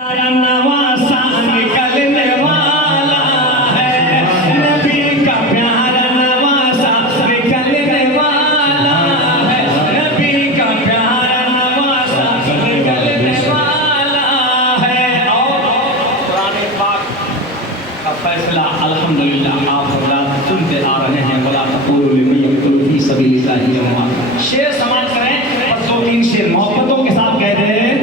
نواسا نکلنے والا ہے، نبی کا پیارا نواسا نکلنے والا ہے، نبی کا پیارا نواسا نکلنے والا ہے۔ اور قرآن پاک کا فیصلہ الحمدللہ آپ حضرات سنتے آ رہے ہیں۔ وَلَا تَقُولُوا لِمَن يَقْتُلُ فِي سَبِيلِ اللَّهِ أَمْوَاتٌ۔ شعر سماعت کریں، بس دو تین شعر محبتوں کے ساتھ کہہ دیں۔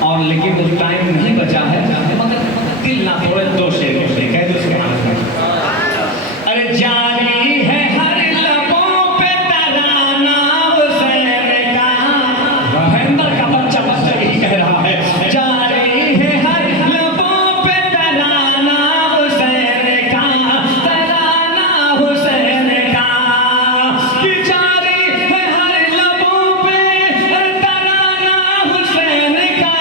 اور لیکن وہ ٹائم نہیں بچا ہے، مگر دل نہ توڑے دو شعر کہہ دو اس کے معنی میں۔ ارے جاری ہے ہر لبوں پہ ترانہ حسین کا، بھیندر کا بچہ بچہ یہی کہہ رہا ہے، جاری ہے ہر لبوں پہ ترانہ حسین کا، ترانہ حسین کا، کہ جاری ہے ہر لبوں پہ ترانہ حسین کا،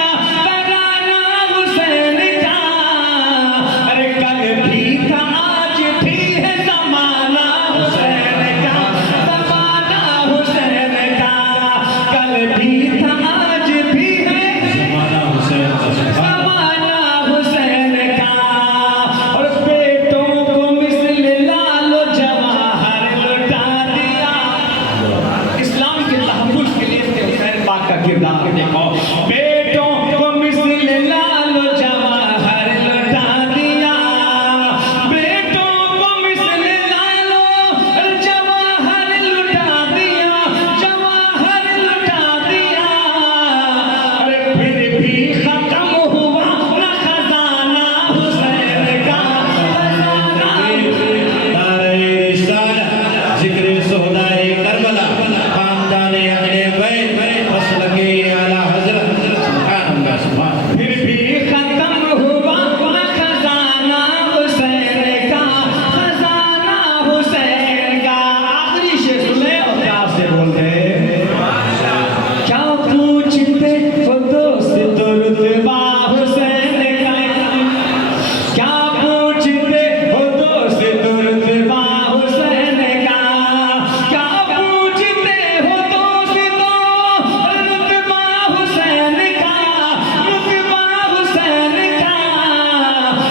ترانہ حسین کا۔ ارے کل بھی تھا آج بھی ہے زمانہ حسین کا، زمانہ حسین کا، کل بھی تھا آج بھی ہے زمانہ حسین کا، زمانہ حسین کا۔ اور بیٹوں کو مثل لال و جواہر لٹا دیا، اسلام کے تحفظ کے لیے حسین پاک کا کردار دیکھو، بیٹوں کو مثل لال و جواہر لٹا دیا، بیٹوں کو مثل لال و جواہر لٹا دیا، جواہر لٹا دیا۔ ارے پھر بھی ختم ہوا نہ خزانہ حسین کا، خزانہ نعرہ رسالہ، ذکر شہدائے کربلا، خاندان اہل بیت، مسلک اعلیٰ حضرت، سبحان اللہ سبحان اللہ۔ پھر بھی ختم ہوا نہ خزانہ حسین کا، خزانہ حسین کا۔ آخری شعر سنیں اور پیار سے بول دیں، کیا پوچھتے ہو دوست تو رتبہ حسین کا، کیا پوچھتے ہو دوست تو رتبہ حسین کا، کیا پوچھتے ہو دوست تو رتبہ حسین کا، رتبہ حسین کا۔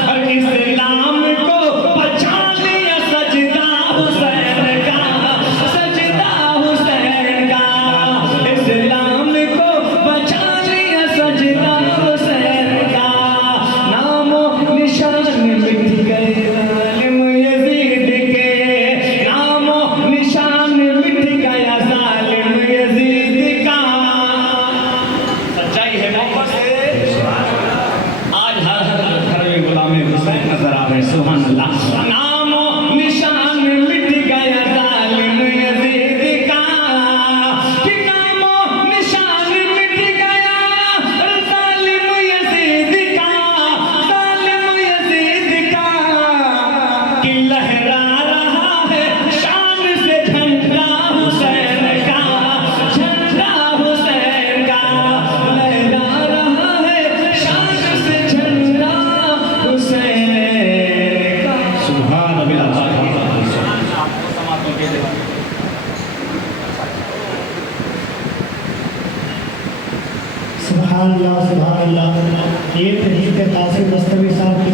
اور اسلام کو بچا لیا سجدہ حسین کا، سجدہ حسین کا، اسلام کو بچا لیا سجدہ حسین کا۔ نام و نشان مٹ گئے ظالم یزید کے، نام و نشان مٹ گیا ظالم یزید کا۔ سچائی ہے محبت سے آج ہر گھر میں غلام حسین نظر آ رہے، سبحان اللہ۔ نام و نشان مٹ گیا ظالم یزید کا، کہ نام و نشان مٹ گیا ظالم یزید کا، ظالم یزید کا، کہ لہرا رہا ہے شان سے جھنڈا حسین کا، جھنڈا حسین کا، لہرا رہا ہے شان سے جھنڈا حسین کا۔ سبحان اللہ۔ سبحان اللہ سبحان اللہ۔ یہ تحریر قاسم مستوی صاحب کی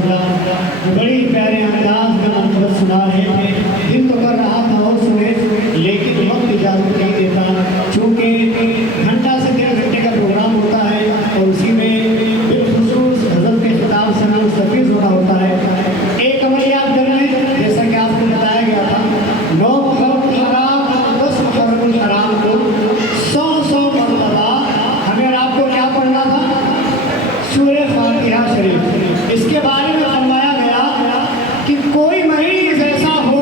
بڑی پیارے انداز میں منقبت سنا رہے تھے، دل تو کر رہا تھا اور سنے، لیکن وقت اجازت نہیں دیتا، چونکہ گھنٹہ سے 1.5 گھنٹے کا پروگرام ہوتا ہے اور اسی میں بالخصوص حضرت کے خطاب سے مستفیض ہونا ہوتا ہے۔ ایک عمل یاد کر لیں، جیسا کہ آپ کو بتایا گیا تھا، 9 محرم الحرام، 10 محرم الحرام کو 100 مرتبہ ہمیں آپ کو کیا پڑھنا تھا؟ سورہ فاتحہ شریف۔ اس کے بارے میں فرمایا گیا کہ کوئی مریض ایسا ہو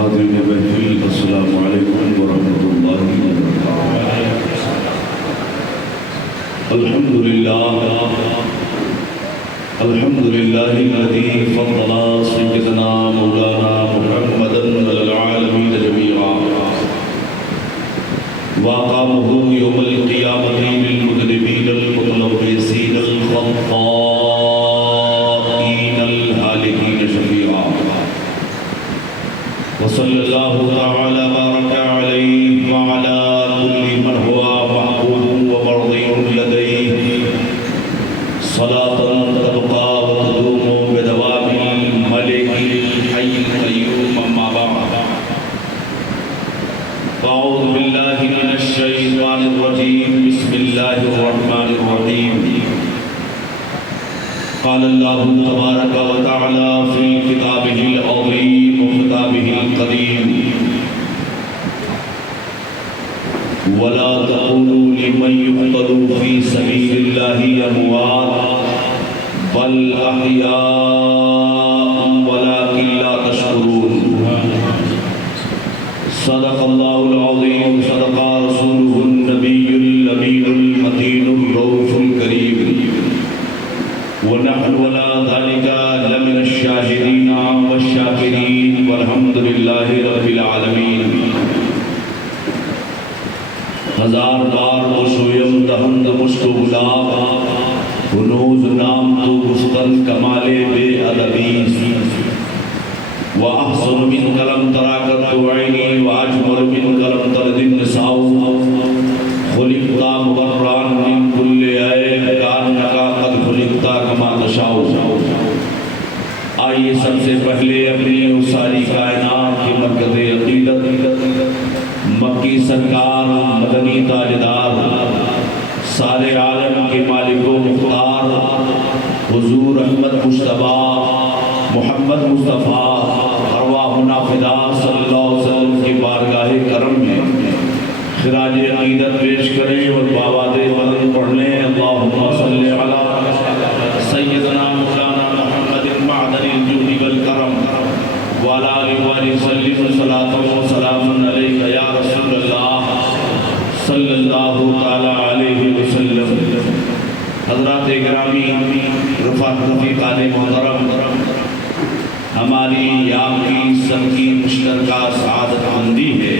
حاضرین محفل السلام علیکم ورحمۃ اللہ وبرکاتہ۔ الحمدللہ الذی فضل سیدنا مولانا محمدا علی العالمین جمیعا واقامہ یوم القیامۃ للمذنبین المتلوثین الخطائین الہالکین شفیعا وصلی اللہ تعالی بارک علیہ وعلی کل من ہوا محبوب ومرضی لدیہ صلاة تبقى وتدوم بدوام الملك الحي القيوم أما بعد أعوذ بالله من الشيطان الرجيم بسم الله الرحمن الرحيم قال الله تبارك وتعالى في كتابه العظيم وكتابه القديم ولا تقولوا لمن يقتل في سبيل الله أموات بل أحياء ولكن لا تشكرون صدق الله العظيم صدق رسوله النبي الأمين المتين الرؤوف الكريم ونحن ولا ذلك لمن الشاهدين والشاكرين والحمد لله رب العالمين۔ ہزار بار خوشویم دہند مشک گلاب ہنوز نام تو گفتن کمال بے ادبی وَأَحْسَنُ مِنْ کلم تراکت عینی وَأَجْمَلُ مِنْ کلم ترد النساء خلقتا مبران من کل عیب کانکا قد خلقتا کما تشاء۔ آئیے سب سے پہلے اپنی ساری کائنات کی مرکز عقیدت مکی سرکار مدنی تاجدار سارے عالم کے مالک و مختار حضور احمد مجتبیٰ محمد مصطفیٰ ارواحنا فدا صلی اللہ علیہ وسلم کی بارگاہ کرم میں خراج عقیدت پیش کریں اور باباد بلند پڑھ لیں۔ اللہم صلی علی سیدنا مولانا محمد معدن الجود والکرم وعلی آلہ وسلم صلاۃ و سلام علیک یا رسول اللہ صلی اللہ تعالی علیہ وسلم۔ حضرات گرامی رفیقان محترم، ہماری آپ کی سب کی مشترکہ سعادت مندی ہے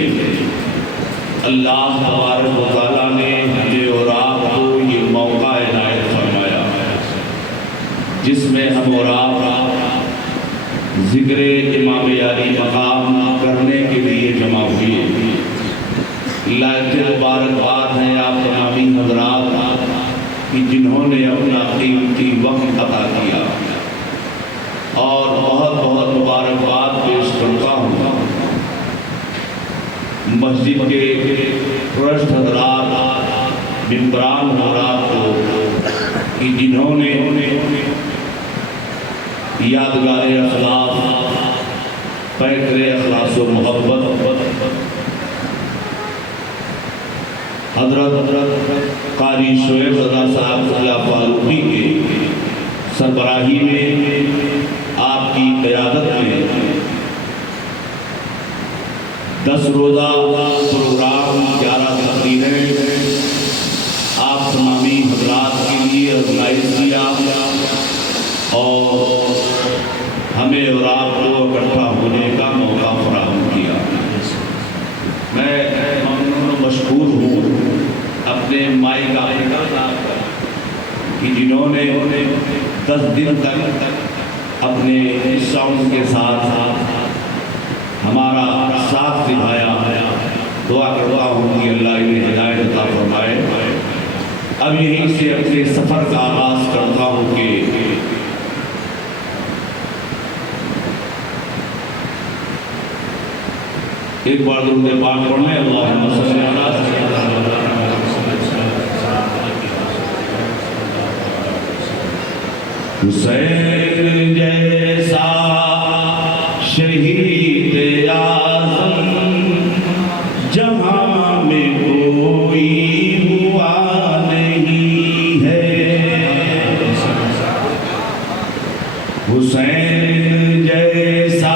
اللہ تبارک و تعالیٰ نے ہمیں اور آپ کو یہ موقع عنایت فرمایا جس میں ہم اور آپ ذکر امام علی مقام کرنے کے لیے جمع ہوئے۔ لائق مبارکباد ہیں آپ تمامی حضرات کہ جنہوں نے اپنا قیمتی وقت عطا کیا، اور بہت بہت مبارکباد پیش کرتا ہوں مسجد کے ٹرسٹ حضرات ممبران حضرات کو کہ جنہوں نے یادگار اخلاص پیکر اخلاص و محبت حضرت قاری شعیب رضا صاحب اللہ فاروقی کے سربراہی میں آپ کی قیادت میں 10 روزہ پروگرام 11 تقریریں آپ تمامی حضرات کے لیے آرگنائز کیا اور ہمیں اور آپ کو اکٹھا ہونے کا موقع فراہم کیا۔ میں ممنون و مشکور ہوں اپنے مائی کا کہ جنہوں نے 10 دن تک اپنے اس ساؤنڈ کے ساتھ ہمارا ساتھ نبھایا۔ دعا کرتا ہوں کہ اللہ انہیں ہدایت عطا فرمائے۔ اب یہیں سے اپنے سفر کا آغاز کرتا ہوں کہ ایک بار درود پاک پڑھ لیں۔ اللہم صلی علی حسین جیسا شہید اعظم جہاں میں کوئی ہوا نہیں ہے، حسین جیسا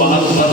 72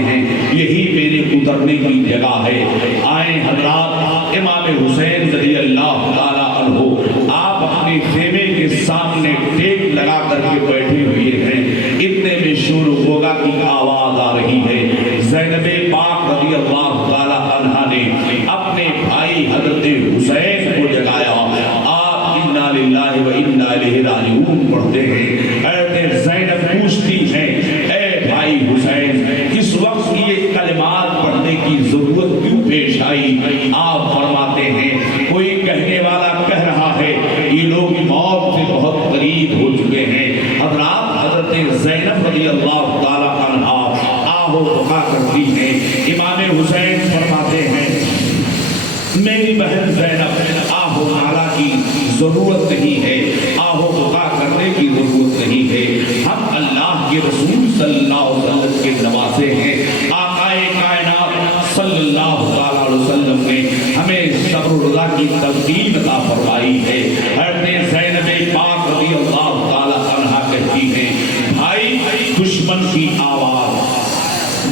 ہیں یہی میرے اترنے کی جگہ ہے. آئیں حضرات, امام حسین رضی اللہ تعالیٰ عنہ آپ اپنے خیمے کے سامنے ٹیک لگا کر کے بیٹھے ہوئے ہیں. اتنے میں شور ہوگا کی آواز آ رہی ہے. زینب پاک رضی اللہ تعالیٰ عنہ نے اپنے بھائی حضرت حسین کو جگایا. آپ انا للہ و انا الیہ راجعون پڑھتے ہیں. حضرت زینب پوچھتی ہیں اے بھائی حسین اس وقت یہ کلمات پڑھنے کی ضرورت کیوں پیش آئی؟ آپ فرماتے ہیں کوئی کہنے والا کہہ رہا ہے یہ لوگ موت سے بہت قریب ہو چکے ہیں. حضرات حضرت زینب رضی اللہ تعالیٰ عنہا آہو بکا کرتی ہیں. امام حسین فرماتے ہیں میری بہن زینب آہو نالا کی ضرورت نہیں ہے, آہو بکا کرنے کی ضرورت نہیں ہے. ہم اللہ کے رسول صلی اللہ علیہ وسلم کے نواسے ہیں. آقائے کائنات صلی اللہ علیہ وسلم نے ہمیں صبر و رضا کی تلقین عطا فرمائی ہے. حضرت زینب پاک رضی اللہ تعالی عنہا کہتی ہیں بھائی دشمن کی آواز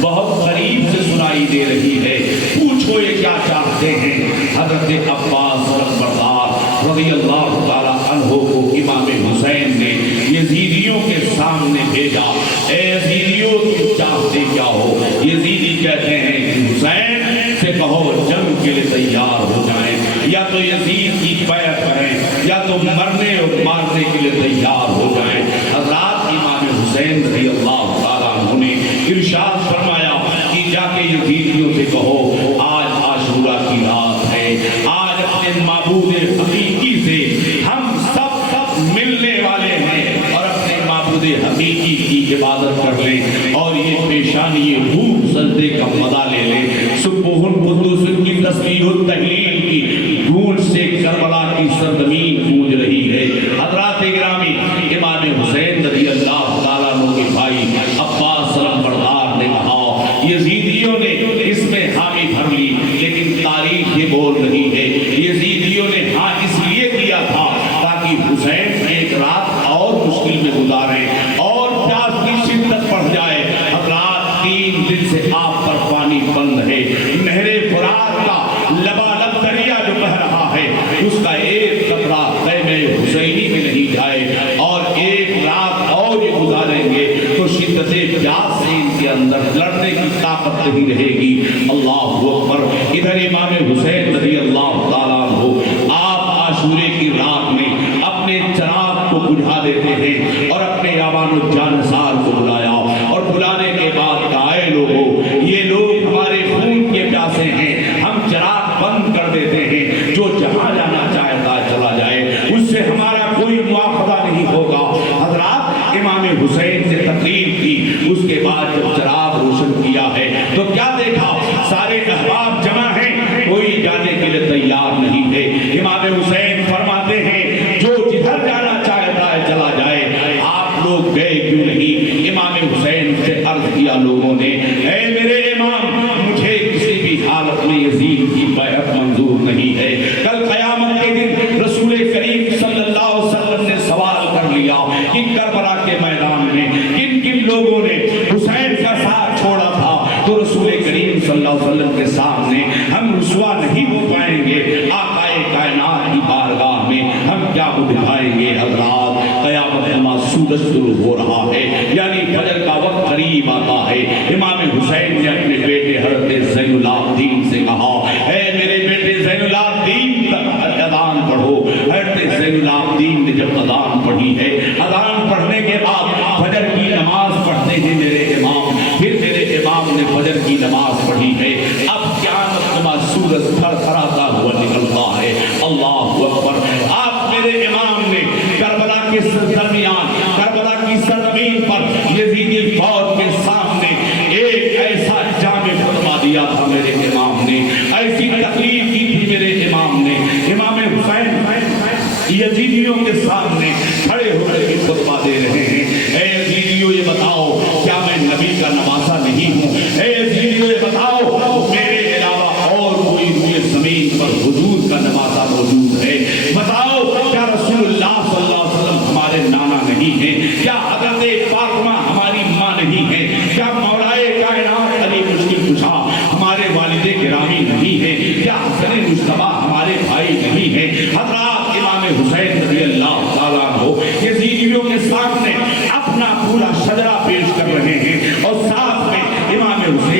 بہت قریب سے سنائی دے رہی ہے, پوچھو یہ کیا چاہتے ہیں. حضرت عباس بردار رضی اللہ تعالی عنہ کو امام حسین نے یزیدیوں کے سامنے بھیجا. اے یزیدیوں تم چاہتے کیا ہو؟ یزیدی کہتے ہیں کہ حسین سے کہو جنگ کے لیے تیار ہو جائیں, یا تو یزید کی بیعت کریں یا تو مرنے اور مارنے کے لیے تیار ہو جائیں. حضرات امام حسین رضی اللہ تعالیٰ عنہ نے ارشاد فرمایا کہ جا کے یزیدیوں سے کہو آج عاشورہ کی رات ہے, آج اپنے معبود حقیقی سے ہم سب ملنے والے ہیں اور اپنے معبود حقیقی کی عبادت کر لیں اور یہ پیشانی بھوک سجدے کا مزہ لے لیں. سبح القدس کی تسبیح و تحلیل کی گونج سے کربلا کی سرزمین گونج رہی ہے. حضرات گرامی امام حسین رضی اللہ تعالیٰ عنہ کے بھائی عباس سلم بردار نے کہا یزیدیوں نے اس میں حامی بھر لی, لیکن تاریخ یہ بول رہی ہے یزیدیوں نے ہاں اس لیے کیا تھا تاکہ حسین ایک رات اور مشکل میں گزاریں اور پیاس کی شدت بڑھ جائے. حضرات 3 دن سے آپ پر پانی بند ہے. نہر فرات کا لبالب دریا جو بہ رہا ہے اس کا ایک قطرہ خیمہ حسینی میں نہیں جائے اور ایک رات اور یہ گزاریں گے تو شدت پیاس سے ان کے اندر لڑنے کی طاقت نہیں رہے گی. اللہ اکبر. ادھر امام حسین رضی اللہ تعالیٰ عنہ آپ عاشورے کی رات میں اپنے چراغ کو بجھا دیتے ہیں اور اپنے آوان و جانثار کو بلایا اور بلانے کے بعد کہا اے لوگو یہ لوگ ہمارے خون کے پیاسے ہیں, ہم چراغ بند کر دیتے ہیں, جو جہاں جانا چاہتا ہے چلا جائے, اس سے ہمارا کوئی مواخذہ نہیں ہوگا. حضرات امام حسین نے تقریر کی, اس کے بعد جب چراغ روشن کیا ہے تو کیا دیکھا سارے احباب جمع ہیں, کوئی جانے کے لیے تیار نہیں ہے. امام حسین فرماتے ہیں جو جدھر جانا چاہتا ہے چلا جائے, آپ لوگ گئے کیوں نہیں؟ امام حسین سے عرض کیا لوگوں نے اے میرے امام مجھے کسی بھی حالت میں یزید کی بیعت منظور نہیں ہے. کل قیامت کے دن رسول کریم صلی اللہ علیہ وسلم نے سوال کر لیا کہ کربلا کے میدان میں کن کن لوگوں نے حسین کا ساتھ چھوڑا تھا, تو رسول کریم صلی اللہ علیہ وسلم کے سامنے ہم رسوا نہیں ہو پائیں گے, آقائے کائنات کی بارگاہ میں ہم کیا دکھائیں گے. حضرات قیامت نماز سورج شروع ہو رہا ہے, یعنی فجر کا وقت قریب آتا ہے. امام حسین نے اپنے بیٹے حضرت زین العابدین سے کہا اے میرے بیٹے زین العابدین اذان پڑھو. حضرت زین العابدین نے جب اذان پڑھی ہے, اذان پڑھنے کے بعد فجر کی نماز پڑھتے ہیں میرے امام, پھر میرے امام نے فجر کی نماز پڑھی ہے. اب قیامت نماز سورج تھر تھراتا ہوا نکلتا ہے. اللہ اکبر. آپ میرے امام نے کربلا کے درمیان کربلا کی سرزمین پر یزیدی فوج کے سامنے ایک ایسا جامع فرما دیا تھا میرے امام نے, ایسی تقریر کی تھی میرے امام نے. امام حسین یزیدیوں کے سامنے کھڑے ہو کر کے خطبہ دے رہے ہیں. اے یزیدیوں یہ بتاؤ کیا میں نبی کا نواسہ نہیں ہوں؟ اے یزیدیوں یہ بتاؤ میرے علاوہ اور کوئی روئے زمین پر حضور کا نواسہ موجود ہے؟ بتاؤ کیا رسول اللہ صلی اللہ علیہ وسلم ہمارے نانا نہیں ہیں؟ کیا حضرت فاطمہ ہماری ماں نہیں ہے؟ کیا مولائے کائنات علی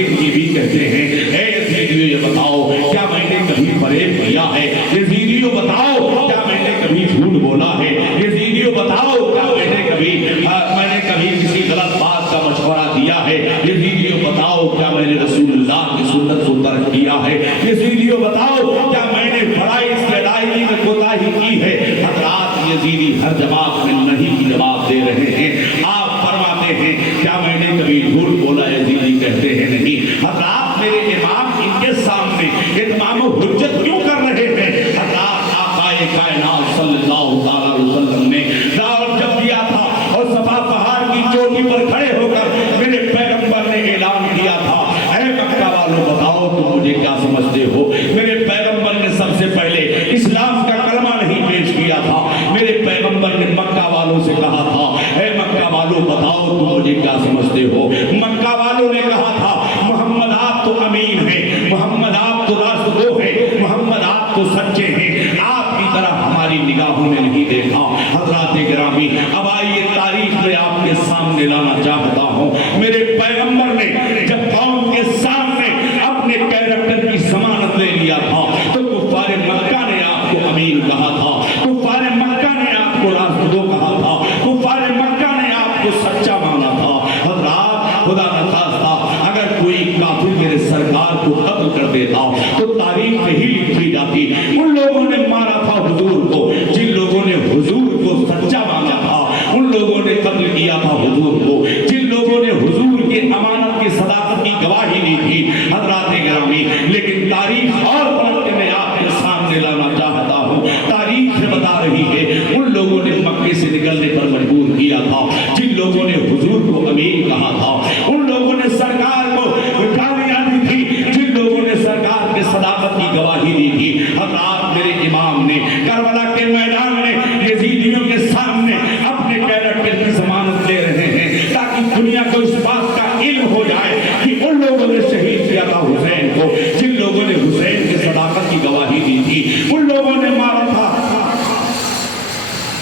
یہ بھی کہتے ہیں اے یزیدیو یہ بتاؤ کیا میں نے کبھی فریب کیا ہے؟ یزیدیو بتاؤ کیا میں نے کبھی جھوٹ بولا ہے؟ یزیدیو بتاؤ کیا میں نے کبھی کسی غلط بات کا مشورہ دیا ہے؟ یزیدیو بتاؤ کیا میں نے رسول اللہ کی سنت کو ترک کیا ہے؟ یزیدیو بتاؤ کیا میں نے فرائض کی ادائیگی میں کوتاہی کی ہے؟ حضرات یزیدی ہر جواب میں نہیں کی جواب دے رہے ہیں. آپ فرماتے ہیں کیا میں نے کبھی جھوٹ بولا؟ یزیدی کہتے ہیں نہیں. حضرات میرے امام ان کے سامنے اتمام و حجت کیوں کر رہے ہیں؟ حضرات آقائے کائنات صلی اللہ علیہ وسلم نے دعوت جب دیا تھا اور صفا پہاڑ کی چوٹی پر کھڑے ہو کر میرے پیغمبر نے اعلان کیا تھا اے مکہ والوں بتاؤ تم مجھے کیا سمجھتے ہو؟ میرے پیغمبر نے سب سے پہلے اسلام کا کلمہ نہیں پیش کیا تھا. میرے پیغمبر نے مکہ والوں سے کہا تھا اے مکہ والوں بتاؤ تم مجھے کیا سمجھتے ہو؟ مکہ والوں نے کہا تھا محمد آپ تو امین ہیں, محمد آپ تو راستگو ہیں, محمد آپ تو سچے ہیں, آپ کی طرح ہماری نگاہوں نے نہیں دیکھا. حضرات گرامی اب آئیے تاریخ میں آپ کے سامنے لانا چاہتا ہوں. میرے پیغمبر نے جب قوم کے سامنے اپنے کیریکٹر کی ضمانت لے لیا تھا تو کفار مکہ نے آپ کو امین کہا تھا, کفار مکہ نے آپ کو راستگو کہا تھا, کفار مکہ نے آپ کو سچا مانا تھا. حضرات خدا نخواستہ اگر کوئی کافر میرے سرکار کو قتل کر دیتا تو تاریخ میں ہی لکھی جاتی ان لوگوں نے مارا تھا حضور کو, جن لوگوں نے حضور کو سچا مانا تھا, ان لوگوں نے قتل کیا تھا حضور کو, جن لوگوں نے حضور کے امانت کی صداقت کی گواہی دی تھی. حضرات گرامی لیکن تاریخ اور پلٹ کے میں آپ کے سامنے لانا چاہتا ہوں. تاریخ بتا رہی ہے ان لوگوں نے مکے سے نکلنے پر مجبور کیا تھا, جن لوگوں نے حضور کو امین کہا تھا, ان لوگوں نے سرکار کو گالیاں دی تھی, جن لوگوں نے سرکار کے صداقت کی گواہی دی تھی. حضرات میرے امام نے کربلا کے میدان میں یزیدیوں کے سامنے اپنے کیریکٹر کی ضمانت لے رہے ہیں تاکہ دنیا کو اس بات کا علم ہو جائے کہ ان لوگوں نے شہید کیا تھا حسین کو, جن لوگوں نے حسین کی صداقت کی گواہی دی تھی, ان لوگوں نے مارا تھا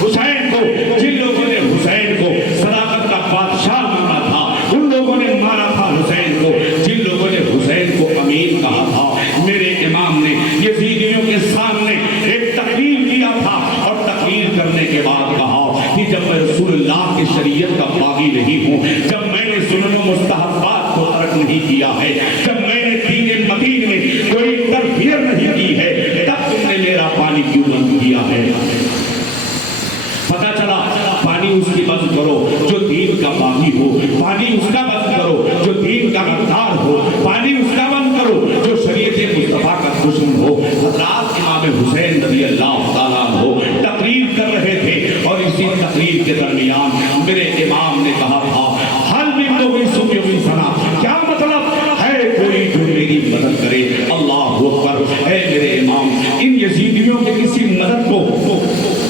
حسین کو, جن لوگوں نے حسین کو صداقت کا بادشاہ مانا تھا, ان لوگوں نے مارا تھا حسین کو, جن لوگوں نے حسین کو امین کہا تھا. میرے امام نے یزیدیوں کے سامنے ایک تقریر کیا تھا اور تقریر کرنے کے بعد کہا کہ جب میں رسول اللہ کی شریعت کا باغی نہیں ہوں, جب میں نے سنن و مستحبات کو ترک نہیں کیا ہے, جب میں نے دین مدین میں کوئی تربیت نہیں کی ہے, تب تم نے میرا پانی کیوں بند کیا ہے؟ پتا چلا پانی اس کی بند کرو جو دین کا باغی ہو, پانی اس کا بند کرو جو دین کا غدار ہو, پانی اس کا بند کرو جو شریعت مصطفیٰ کا دشمن ہو. حضرات امام حسین رضی اللہ تعالیٰ عنہ تقریر کر رہے تھے اور اسی تقریر کے درمیان میرے امام نے کہا تھا حل من لوگی سنی ہوئی سنا, کیا مطلب ہے کوئی جو میری مدد کرے. اللہ اکبر. اے میرے امام ان یزیدیوں کے کسی مدد کو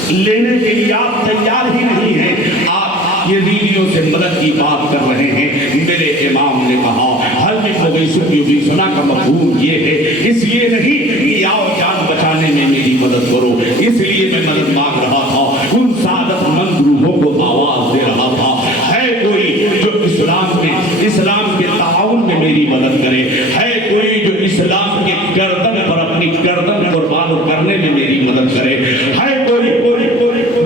لینے کے لیے آپ تیار ہی نہیں ہیں, آپ یزیدیوں سے مدد کی بات کر رہے ہیں. میرے امام نے کہا حل من لوگی سنی ہوئی سنا کا مفہوم یہ ہے, اس لیے نہیں کہ آؤ جان بچانے میں میری مدد کرو, اس لیے میں مدد مانگ رہا تھا, ان سعادت مند روحوں کو آواز دے رہا تھا. ہے کوئی جو اسلام کے تعاون میں میری مدد کرے, ہے کوئی جو اسلام کے گردن پر اپنی گردن قربان کرنے میں میری مدد کرے, ہے کوئی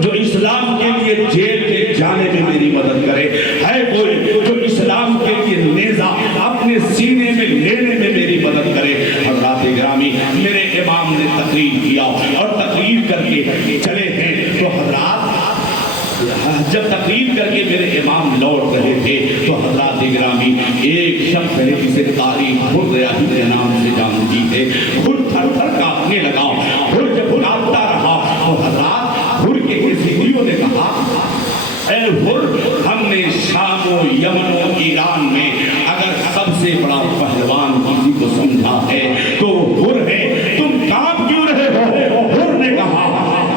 جو اسلام کے لیے جیل کے جانے میں میری مدد کرے, ہے کوئی جو اسلام کے لیے نیزہ اپنے سینے میں لینے میں میری مدد کرے. حضرات گرامی میرے امام نے تقریر کیا اور تقریر کر کے چلے ہیں تو حضرات جب تقریر کر کے میرے امام لوٹ رہے تھے تو حضرات گرامی ایک شخص ہے جسے تاریخ خود ریاضی کے نام سے جانتی ہے, خود تھر تھر کانپنے لگا. خود جب کانپتا رہا تو حضرات خود کے یزیدیوں نے کہا اے خود, ہم نے شام و یمن و ایران میں اگر سب سے بڑا پہلوان کسی کو سمجھا ہے تو خود ہے, تم کانپ کیوں رہے ہو؟ خود نے کہا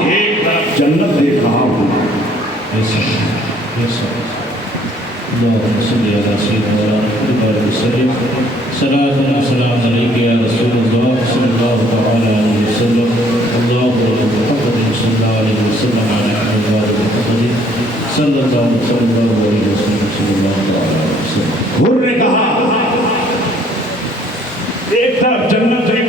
ایک طرف جنت دیکھ رہا ہوں. اللهم صل على سيدنا محمد وسلم. صلاة والسلام عليك يا رسول الله صلى الله تعالى عليه وسلم. اللهم محمد صلى الله عليه وسلم على محمد صلى الله عليه وسلم صلى الله تعالى عليه وسلم. حر نے کہا ایک طرف جنت ہے،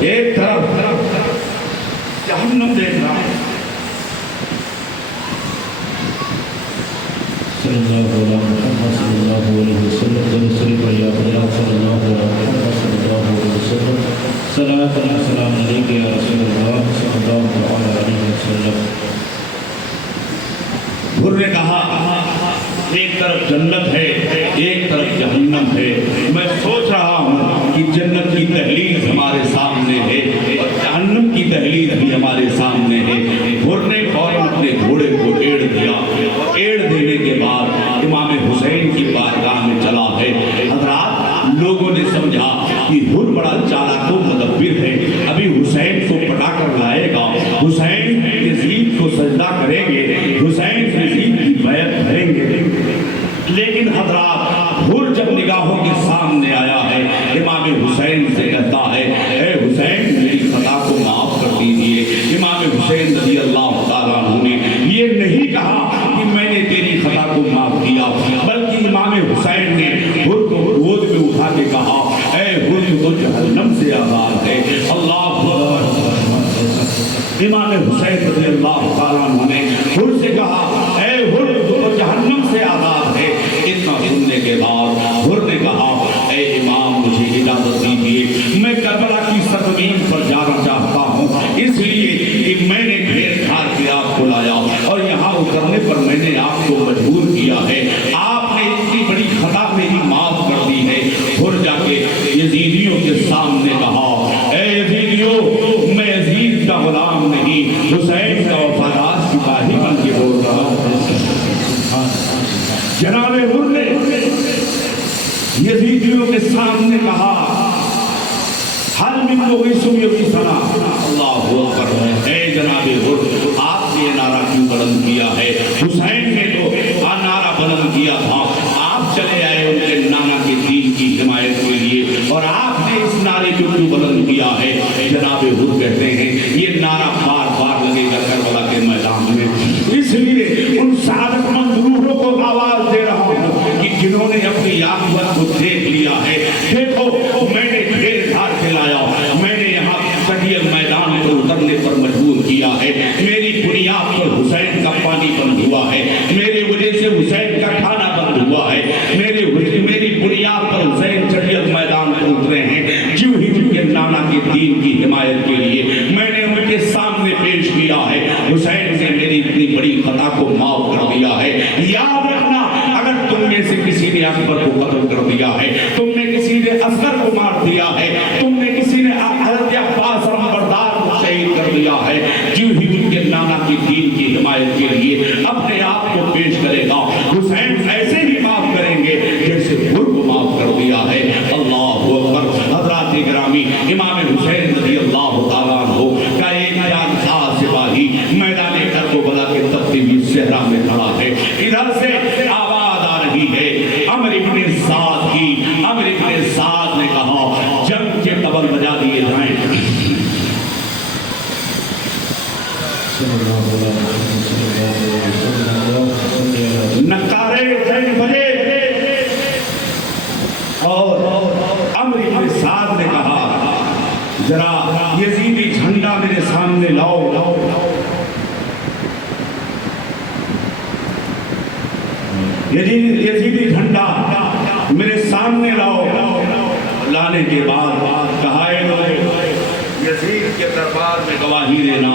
ایک طرف جہنم دیکھ رہا ہے۔ صلی اللہ علیہ محمد صلی اللہ علیہ وسلم درود شریف یا اللہ صلی اللہ علیہ محمد صلی اللہ علیہ وسلم صلاۃ و سلام علیک یا رسول اللہ صلی اللہ علیہ وسلم۔ حر نے کہا ایک طرف جنت ہے ایک طرف جہنم ہے، میں سوچ رہا ہوں کہ جنت کی دہلیز ہمارے سامنے ہے اور جہنم کی دہلیز بھی ہمارے سامنے ہے۔ حر نے فوراً اپنے گھوڑے کو ایڑ دیا اور ایڑ دینے کے بعد امام حسین کی بارگاہ میں چلا ہے۔ حضرات، لوگوں نے سمجھا کہ حر بڑا چالاک و مدبر ہے، ابھی حسین کو پٹا کر لائے گا، حسین یزید کو سجدہ کریں گے، حسین یزید کی بیعت کریں گے۔ لیکن حضرات، حر جب نگاہوں کے سامنے آیا ہے، امام حسین سے کہتا ہے اے حسین میری خطا کو معاف کر دیجئے۔ امام حسین رضی اللہ تعالیٰ عنہ نے یہ نہیں کہا کہ میں نے تیری خطا کو معاف کیا، بلکہ امام حسین نے حر کو گود میں اٹھا کے کہا اے حر تو جہنم سے آزاد ہے۔ اللہ اکبر۔ امام حسین رضی اللہ تعالیٰ عنہ نے حر سے کہا اے حر تو جہنم سے آزاد ہے۔ اتنا سننے کے بعد حر نے کہا اے امام مجھے اجازت دیجیے، میں کربلا کی سرزمین پر جانا چاہتا ہوں، اس لیے کہ میں نے گھیر گھار کے آپ کو لایا اور یہاں اترنے پر میں نے آپ کو مجبور کیا ہے، آپ نے اتنی بڑی خطا میری معاف کر دی ہے۔ حر جا کے یزیدیوں کے سامنے کہا اے یزیدیوں، میں یزید کا غلام نہیں، حسین کا وفادار سپاہی بن کے بول رہا ہوں۔ جناب حر نے یزیدیوں کے سامنے کہا حل من مغیثم یغیثنا۔ اللہ اکبر۔ اے جناب حر، آپ نے یہ نعرہ کیوں بلند کیا ہے؟ حسین نے تو نعرہ بلند کیا تھا، آپ چلے آئے ان کے نانا کے دین کی حمایت کے لیے اور آپ نے اس نعرے کو کیوں بلند کیا ہے؟ جناب حر کہتے ہیں یہ نعرہ بار بار لگے گا کربلا کے میدان میں، اس لیے ان سعادت مند روحوں کو آواز دے رہا ہوں کہ جنہوں نے اپنی عاقبت کو دیکھ لیا ہے، دیکھو میں نے ڈھیر گھار کے لایا، میں نے یہاں شہید میدان پر اترنے پر مجبور کیا ہے، میری بنیاد پر حسین کا پانی بند ہوا ہے، میرے وجہ سے حسین کا کھانا بند ہوا ہے، میری بنیاد پر حسین شہید میدان پر اترے ہیں، جو ہی کے نانا کے دین کی حمایت کے لیے میں نے ان کے سامنے پیش کیا ہے، حسین نے میری اتنی بڑی خطا کو معاف کر دیا ہے۔ یاد رکھنا، اگر تم میں سے کسی نے اکبر کو قتل کر دیا ہے، تم نے کسی نے اصغر کو مار دیا ہے، تم نے کسی نے حضرت عباس علمبردار کو شہید کر دیا ہے، جو ہی ان کے نانا کی دین کی حمایت کے لیے اپنے آپ کو پیش کرے گا، حسین ایسے ہی معاف کریں گے جیسے حر کو معاف کر دیا ہے۔ اللہ اکبر۔ حضرات گرامی، امام حسین رضی اللہ تعالیٰ عنہ کا ایک جانساز سپاہی میدان کربلا کے تپتی ہوئی صحرا میں کھڑا ہے، ادھر سے آواز آ رہی ہے عمرو بن سعد کی۔ عمرو بن سعد نے کہا جنگ کے طبل بجا دیے جائیں۔ نقارے جنگ بجے اور عمرو بن سعد نے کہا ذرا یزیدی جھنڈا میرے سامنے لاؤ۔ یزیدی جھنڈا میرے سامنے لاؤ۔ لانے کے بعد کہا یزید کے دربار میں گواہی دینا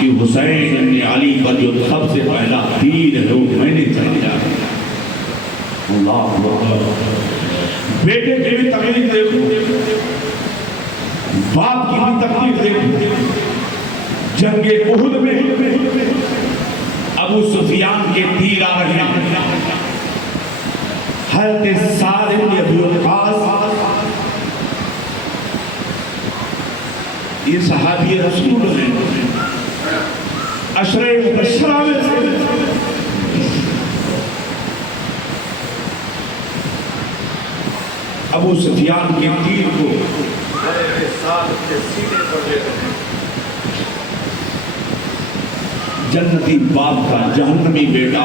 کہ حسین بن علی پر جو سب سے پہلا تیر ہے وہ میں نے چلایا۔ اللہ اکبر۔ بیٹے کی بھی تکلیف دیکھو، باپ کی بھی تکلیف دیکھو۔ جنگ احد میں ابو سفیان کے تیر آ رہے ہیں، حضرت سعد بن ابی وقاص یہ صحابی رسول ہیں، عشرہ مبشرہ میں سے ابو سفیان کے تیر کو حضرت سعد کے سینے پر دے رہے ہیں۔ جنتی باپ کا جہنمی بیٹا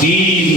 3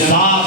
7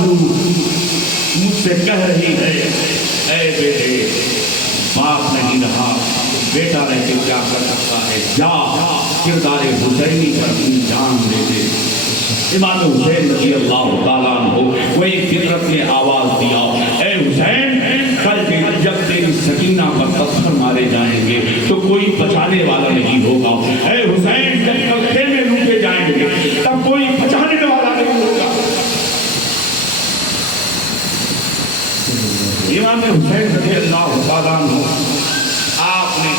مجھ سے کہہ رہی ہے اے بیٹے باپ نہیں رہا بیٹا رہ کے کیا کر سکتا ہے، جا کردار حسینی پر اپنی جان دے دے۔ امام حسین رضی اللہ تعالیٰ عنہ وہی فطرت نے آواز دیا، اے حسین کل جب تیری سکینہ پر پتھر مارے جائیں گے تو کوئی بچانے والا نہیں ہوگا، اے حسین جب کل خیمے لوٹے جائیں گے تب کوئی بچانے والا نہیں ہوگا۔ امام حسین رضی اللہ تعالیٰ عنہ آپ نے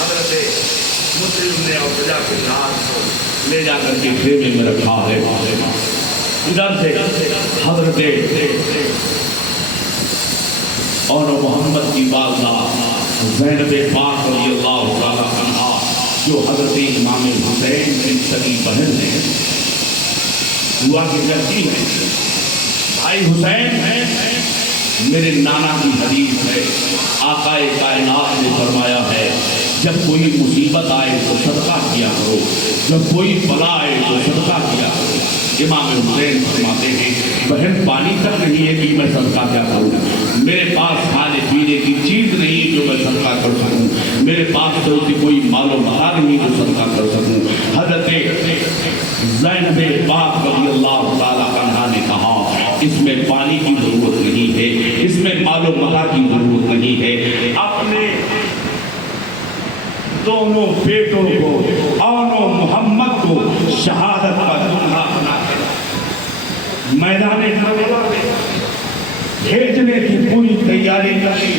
حضرت مسلم نے اور رجا کے نام کو لے جا کر کے خیمے میں رکھا ہے۔ ادھر سے حضرت اور محمد کی والدہ زینب پاک رضی اللہ تعالیٰ عنہا جو حضرت امام حسین کی سگی بہن ہے، دعا کی کرتی ہے، بھائی حسین میرے نانا کی حدیث ہے، آقا کائنات نے فرمایا ہے جب کوئی مصیبت آئے تو صدقہ کیا کرو، جب کوئی بلا آئے تو صدقہ کیا کرو۔ امام حسین فرماتے ہیں بہن پانی تک نہیں ہے کہ میں صدقہ کیا کروں، میرے پاس کھانے پینے کی چیز نہیں ہے جو میں صدقہ کر سکوں، میرے پاس تو کوئی مال و متا نہیں جو صدقہ کر سکوں۔ حضرت زینب پاک رضی اللہ تعالیٰ عنہا نے کہا اس میں پانی کی ضرورت نہیں ہے، اس میں مال و متا کی ضرورت نہیں ہے، اپنے دونوں بیٹوں کو اون و محمد کو شہادت کا دلہا بنا کر میدان کربلا میں بھیجنے کی پوری تیاری کری۔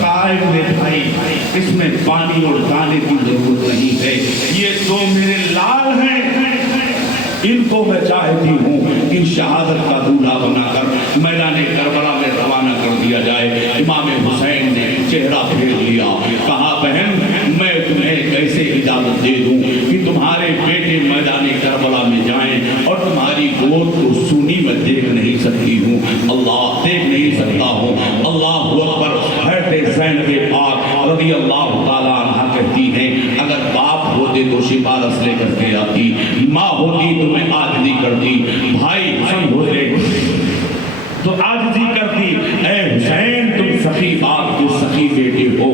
قائم نے بھائی اس میں پانی اور دانے کی ضرورت نہیں ہے، یہ دو میرے لال ہیں، ان کو میں چاہتی ہوں کہ شہادت کا دولہا بنا کر میدان کربلا میں روانہ کر دیا جائے۔ امام حسین نے چہرہ پھیر لیا، کہا بہن میں تمہیں کیسے اجازت دے دوں کہ تمہارے بیٹے میدان کربلا میں جائیں اور تمہاری گود کو سونی میں دیکھ نہیں سکتی ہوں، دیکھ نہیں سکتا ہوں۔ اللہ اکبر۔ حضرت زینب پاک رضی اللہ تعالیٰ عنہ کہتی ہیں اگر باپ ہوتے تو سفارش لے کر کے آتی، ماں ہوتی تو میں عاجزی کرتی، بھائی حسن ہوتے تو عاجزی کرتی۔ اے حسین تم سخی باپ کے سخی بیٹے ہو،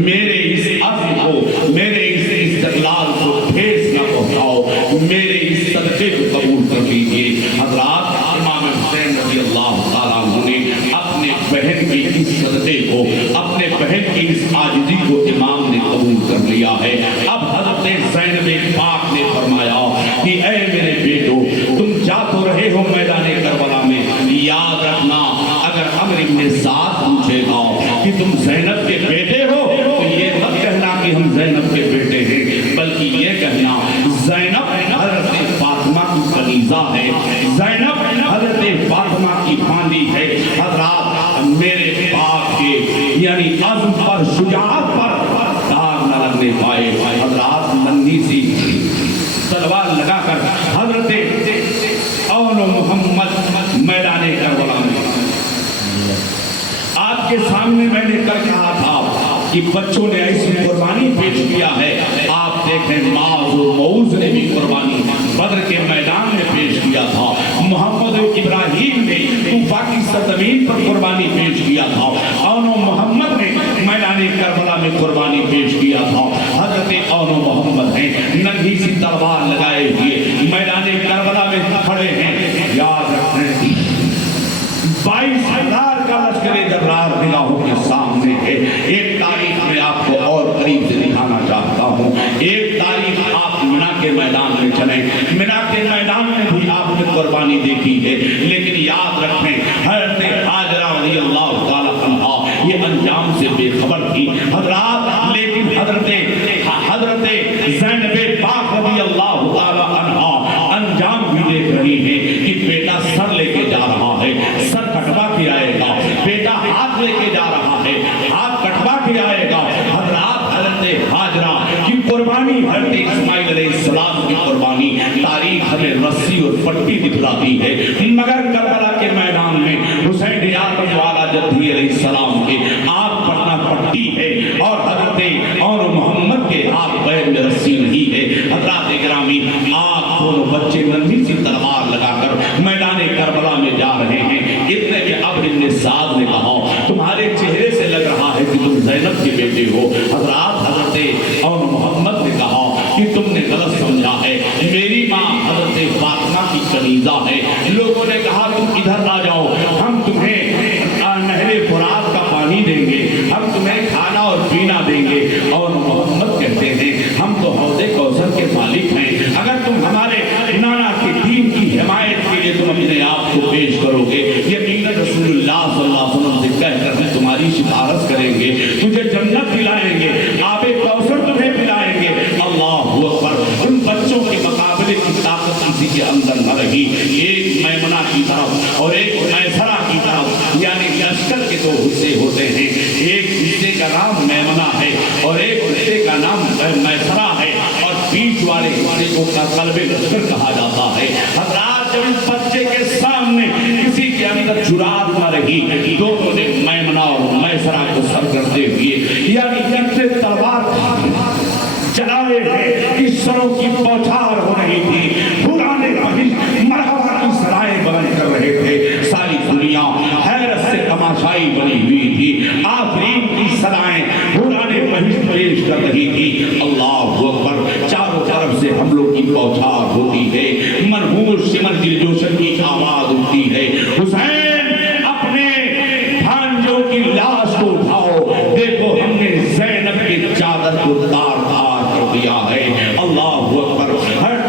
میرے اس عزم کو، میرے اس استقلال کو ٹھیس نہ پہنچاؤ، میرے اس صدقے کو قبول کر لیجیے۔ حضرات امام حسین رضی اللہ تعالیٰ عنہ نے اپنے بہن کی اس صدقے کو، اپنے بہن کی اس عاجزی کو امام نے قبول کر لیا ہے۔ اب حضرت زینب پاک نے فرمایا کہ اے میرے بیٹو تم جا تو رہے ہو میدان کربلا میں، یاد رکھنا اگر عمر ابن سعد پوچھے گا کہ تم زینب کے بیٹے ہو تو یہ مت کہنا کہ ہم زینب کے بیٹے ہیں، بلکہ یہ کہنا زینب حضرت فاطمہ کی کنیزہ ہے، زینب حضرت فاطمہ کی باندی ہے۔ حضرات میرے باپ کے یعنی عزم پر، شجاعت پر داغ نہ لگنے پائے۔ حضرات ننھی سی تلوار لگا کر حضرت اون و محمد میدان کربلا میں، آپ کے سامنے میں نے کل کہا تھا کہ بچوں نے ایسی قربانی پیش کیا ہے، آپ دیکھیں معاذ و معوذ نے بھی قربانی بدر کے میدان میں پیش کیا تھا، محمد ابراہیم نے طوفا کی سرزمین پر قربانی پیش کیا تھا، اون و محمد نے میدان کربلا میں قربانی پیش کیا تھا۔ حضرت اون و محمد ہیں ننھی سی تلوار لگائے ہوئے میدان کربلا میں کھڑے ہیں، یاد رکھیں 22,000 کا لشکر جرار نگاہوں کے سامنے ہے۔ ایک تاریخ میں آپ کو اور قریب سے دکھانا چاہتا ہوں، ایک تاریخ آپ منا کے میدان میں چلیں، منا کے میدان میں بھی آپ نے قربانی دیکھی ہے، لیکن یاد رکھیں حضرت ہاجرہ رضی اللہ تعالیٰ عنہا یہ انجام سے بے خبر تھی حضرات، لیکن حضرت زینب پاک رضی اللہ تعالیٰ عنہا انجام بھی دیکھ رہی ہے کہ بیٹا سر لے کے جا رہا ہے، سر کٹوا کے آئے گا، بیٹا ہاتھ لے کے جا رہا ہے، ہاتھ کٹوا کے آئے گا۔ حضرات حضرت ہاجرہ کی قربانی، حضرت اسماعیل علیہ السلام کی قربانی تاریخ ہمیں رسی اور پٹی دکھلاتی ہے، مگر کربلا کے میدان میں حسین یعقوب والا جدی علیہ السلام کے آنکھ پر نہ پٹی ہے اور حضرت اور محمد کے ہاتھ پیر میں رسی نہیں ہے۔ حضرات گرامی آپ دونوں بچے ننھی سی تلوار لگا کر میدان ذات نے کہا تمہارے چہرے سے لگ رہا ہے کہ تم زینب کے بیٹے ہو. حضرات حضرت اور محمد نے کہا کہ تم نے غلط سمجھا ہے, میری ماں حضرت فاطمہ کی کنیزہ ہے. لوگوں نے کہا تم ادھر آ جاؤ, ہم تمہیں نہر فرات کا پانی دیں گے, ہم تمہیں کھانا اور پینا دیں گے. اور محمد کہتے ہیں ہم تو حوض کوثر کے مالک ہیں, اگر تم ہمارے نانا کے دین کی حمایت کے لیے تم اپنے آپ کو پیش کرو گے, یقیناً رسول اللہ صلی اللہ علیہ وسلم سے کہہ کر ہم تمہاری سفارش کریں گے, تجھے جنت دلائیں گے, آب کوثر تمہیں پلائیں گے. اللہ اکبر. ان بچوں کے مقابلے کی طاقت کسی کے اندر نہ رہی. ایک میمنہ کی طرف اور ایک میسرہ کی طرف, یعنی لشکر کے دو حصے ہوتے ہیں, ایک حصے کا نام میمنہ ہے اور ایک حصے کا نام میسرہ ہے, اور بیچ والے حصے کو قلب لشکر کہا جاتا ہے. حضرات جب اس بچے کے سامنے کسی کے اندر جرات نہ رہی, دونوں نے میمنہ اور میسرہ کو سر کرتے ہوئے یعنی اتنے تلوار چلائے ہیں کہ سروں کی بوچھار ہو رہی تھی, پرانے بہشت مرحبا کی سرائیں بلند کر رہے تھے, ساری دنیا حیرت سے تماشائی بنی ہوئی تھی, آفرین کی سرائیں پرانے بہشت پیش کر رہی تھی. اللہ اکبر. چاروں طرف سے ہم لوگ کی بوچھار ہوتی ہے, منہور سمر دل جوشن کی آواز اٹھتی ہے, حسین اپنے بھانجوں کی لاش کو اٹھاؤ, دیکھو ہم نے زینب کی چادر کو تار دیا ہے. اللہ اکبر. ہر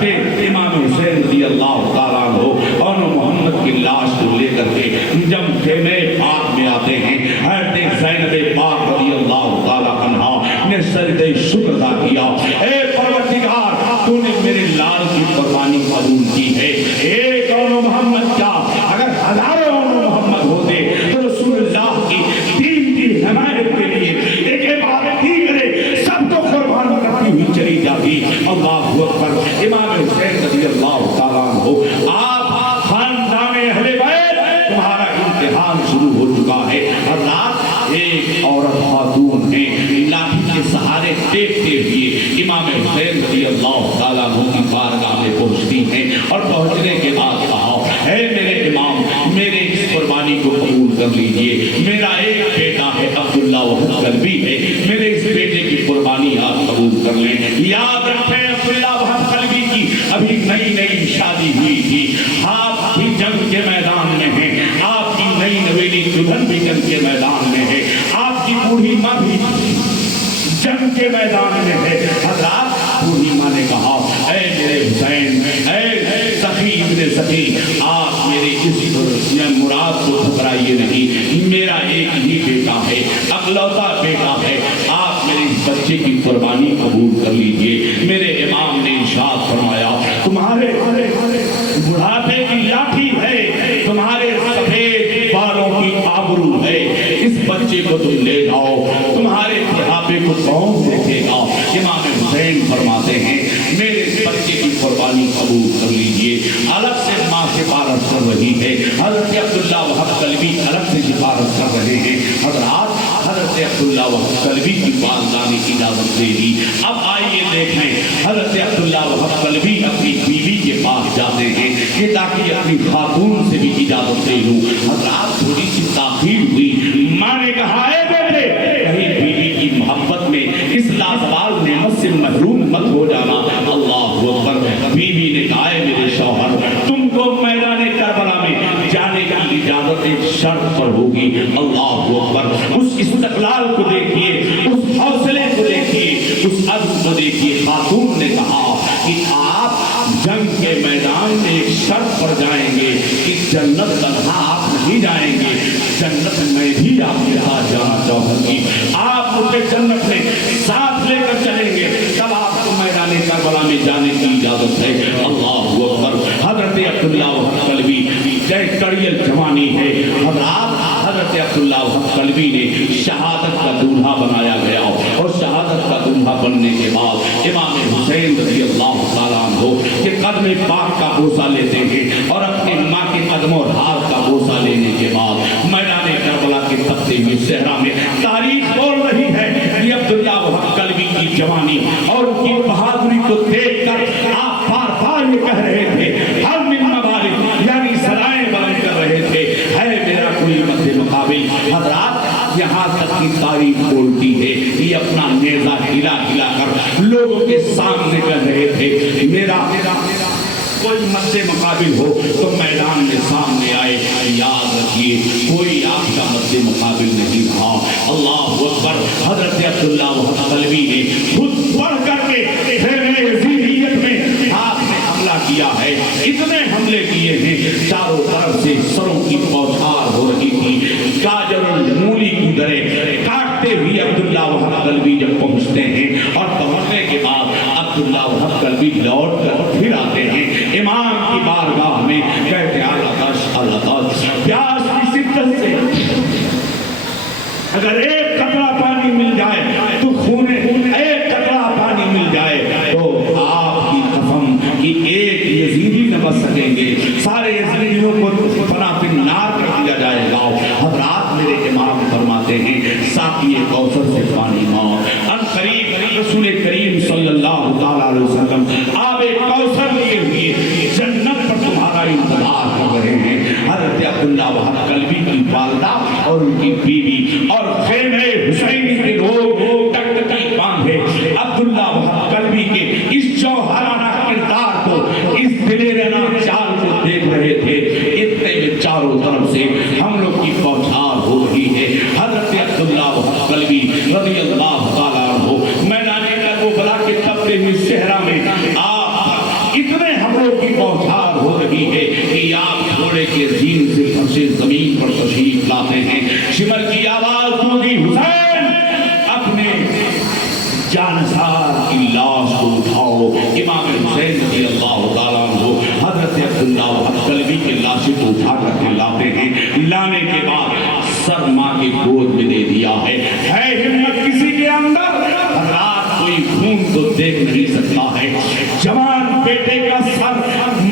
امام حسین رضی اللہ تعالیٰ عنہ اور محمد کی لاش کو لے کر کے جب خیمے پاک میں آتے ہیں, ہر زینب پاک رضی اللہ تعالیٰ عنہ نے سجدہ شکر ادا کیا, اے پروردگار تو نے میرے لال کی قربانی قبول کی ہے. ایک اور محمد کیا, اگر ہزاروں اور محمد ہوتے تو رسول اللہ کی دین کی حمایت کے لیے ایک عبادت ہی کرے سب تو قربان کرتی ہوئی چلی جاتی. اللہ اکبر. امام حسین رضی اللہ تعالیٰ عنہ, آپ خاندان اہل بیت, تمہارا امتحان شروع ہو چکا ہے. حضرات ایک عورت خاتون ہے, لاٹھی کے سہارے ٹیکتے ہوئے امام حسین رضی اللہ تعالیٰ عنہ کی بارگاہ میں پہنچتی ہیں, اور پہنچنے کے بعد کہا اے میرے امام, میرے اس قربانی کو قبول کر لیجئے. میرا ایک بیٹا ہے عبداللہ وحد قلبی ہے, میرے اس بیٹے کی قربانی آپ قبول کر لیں. یاد رکھیں عبداللہ وحد قلبی کی ابھی نئی نئی شادی ہوئی تھی, آپ بھی جنگ کے میدان میں ہیں, آپ کی نئی نویلی دلہن بھی جنگ کے میدان میں ہے, آپ کی بوڑھی ماں بھی جنگ کے میدان میں ہے. حضرات بوڑھی ماں نے کہا اے میرے حسین, اے سخی ابن سخی, آپ میرے اس مراد کو ٹھکرائیے نہیں, میرا ایک ہی بیٹا ہے, اکلوتا بیٹا ہے, آپ میرے اس بچے کی قربانی قبول کر لیجئے. میرے امام نے ارشاد فرمایا تمہارے بڑھاپے کی لاٹھی ہے, تمہارے سفید بالوں کی آبرو ہے, اس بچے کو تم لے جاؤ, تمہارے بڑھاپے کو کون دیکھے گا. امام حسین فرماتے ہیں میرے اس بچے کی قربانی قبول کر لیجئے. الگ سے ماں سفارش کر رہی ہے, حضرت عبداللہ وحد قلبی الگ سے سفارش کر رہے ہیں. حضرات حضرت عبداللہ وحد قلبی کی والدہ نے اجازت دے دی. اب آئیے دیکھیں حضرت عبداللہ وحد قلبی اپنی بیوی کے پاس جاتے ہیں کہ تاکہ اپنی خاتون سے بھی اجازت دے لوں. حضرات تھوڑی سی تاخیر ہوئی, ماں نے کہا اے بیٹے کہیں بیوی کی محبت میں اس لازوال نعمت سے محروم مت ہو جانا. اللہ اکبر. بیوی نے کہا اے میرے شوہر, تم کو میدان کربلا میں جانے کی اجازت ایک شرط پر ہوگی. اللہ اکبر. اس استقلال کو دیکھیے, اس حوصلے کو دیکھیے, اس عزم کو دیکھیے. خاتون نے کہا کہ آپ جنگ کے میدان میں ایک شرط پر جائیں گے کہ جنت تنہا آپ نہیں جائیں گے, جنت میں بھی آپ کے ساتھ جانا چاہوں گی. آپ مجھے جنت میں ساتھ لے کر چلیں گے, تب آپ کو میدان کربلا میں جانے کی اجازت ہے. اللہ اکبر. حضرت عبداللہ وحد قلبی کڑیل جوانی ہے. حضرت عبداللہ وحد قلبی نے شہادت کا دولہا بنایا گیا, اور شہادت کا دولہا بننے کے بعد امام حسین رضی اللہ تعالیٰ عنہ کے قدم پاک کا بوسہ لیتے ہیں, اور اپنی ماں کے قدم اور ہاتھ کا بوسہ لینے کے بعد میدان کربلا کے تپتے ہوئے صحرا میں تاریخ بول رہی ہے کہ عبداللہ وحد قلبی کی جوانی اور ان کی بہادری کو دیکھ کر آپ بار بار یہ کہہ رہے تھے, ہر من مبارک یعنی سرائیں بلند کر رہے تھے, ہے میرا کوئی مد مقابل کی تاریخ بولتی ہے. یہ اپنا نیزہ ہلا ہلا کر لوگوں کے سامنے کر رہے تھے میرا کوئی مد مقابل ہو تو میدان میں سامنے آئے. یاد رکھیے کوئی آپ کا مد مقابل نہیں رہا. اللہ اکبر. حضرت عبداللہ وحب قلبی نے خود بڑھ کر کے یزیدیت میں آپ نے حملہ کیا ہے. اتنے حملے کیے ہیں چاروں طرف سے سروں کی بوچھار ہو رہی تھی. گاجر اور مولی کی دریں کاٹتے ہوئے عبداللہ وحب قلبی جب پہنچتے ہیں اور پہنچنے کے بعد عبداللہ وحب قلبی لوٹ کر پھر آتے ہیں امام کی بارگاہ میں. کہتے ہیں اللہ پیاس کی شدت سے اگر ایک قطرہ پانی مل جائے تو خونے ایک قطرہ پانی مل جائے تو آپ کی قسم کہ ایک یزیدی نہ بچ سکیں گے. سارے یزیدیوں کو فنا فی النار کر دیا جائے گا. حضرات میرے امام فرماتے ہیں ساقی کوثر سے پانی ماں. ان قریب رسول کریم صلی اللہ تعالی علیہ وسلم آب کوثر لیے ہوئے جنت پر تمہارا انتظار کر رہے ہیں. حضرت عبداللہ وحب قلبی کی والدہ اور ان کی بیوی اور خیمہ حسینی کے لوگ ٹکٹکی باندھے عبداللہ وحب قلبی کے اس جوہرانہ کردار کو اس دلیرانہ چال کو دیکھ رہے تھے. اتنے میں چاروں طرف سے ہم لوگ کی بوچھار ہو رہی ہے. حضرت عبداللہ وحب قلبی رضی اللہ تعالیٰ عنہ میدان کربلا کے تپتے ہوئے صحرا میں آپ اتنے حملوں کی بوچھار ہو رہی ہے کہ آپ گھوڑے کے زین سے پھنسے زمین پر تشریف لاتے ہیں. شمر کی آواز ہوگی حسین اپنے جانسار کی لاش کو اٹھاؤ. امام حسین رضی اللہ تعالیٰ عنہ حضرت عبداللہ وحب قلبی کے لاشیں کو اٹھا کر کے لاتے ہیں. لانے کے بعد سر ماں کے گود میں دے دیا ہے. ہمت کسی کے اندر رات کوئی خون تو دیکھ نہیں سکتا ہے. جوان بیٹے کا سر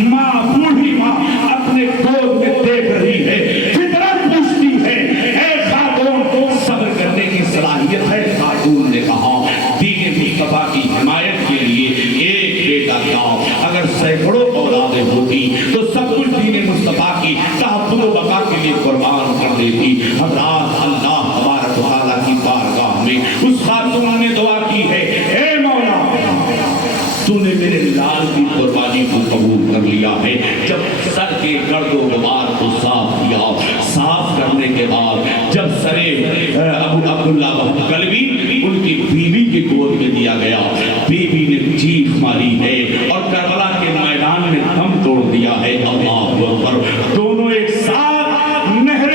ماں بوڑھی ماں اپنے گود میں دیکھ رہی ہے. فطرت پوچھتی ہے اے خاتون کو صبر کرنے کی صلاحیت ہے. خاتون نے کہا دین مصطفیٰ کی حمایت کے لیے ایک بیٹا کیا اگر سینکڑوں اولادیں ہوتی تو سب کچھ دین مصطفیٰ کی تحفظ و بقا کے لیے قربان کر دیتی. حضرات اللہ تبارک و تعالیٰ کی بارگاہ میں اس خاتون نے دعا کی ہے اے مولا تو نے میرے لال کی قربانی کو قبول کر لیا ہے. جب سر کے گرد و غبار کو صاف کیا صاف کرنے کے بعد جب سرے عبداللہ وحب قلبی ان کی بیوی کے گود میں دیا گیا بیوی نے چیخ ماری ہے اور کربلا کے میدان میں دم توڑ دیا ہے. اللہ اکبر. دونوں ایک ساتھ نہر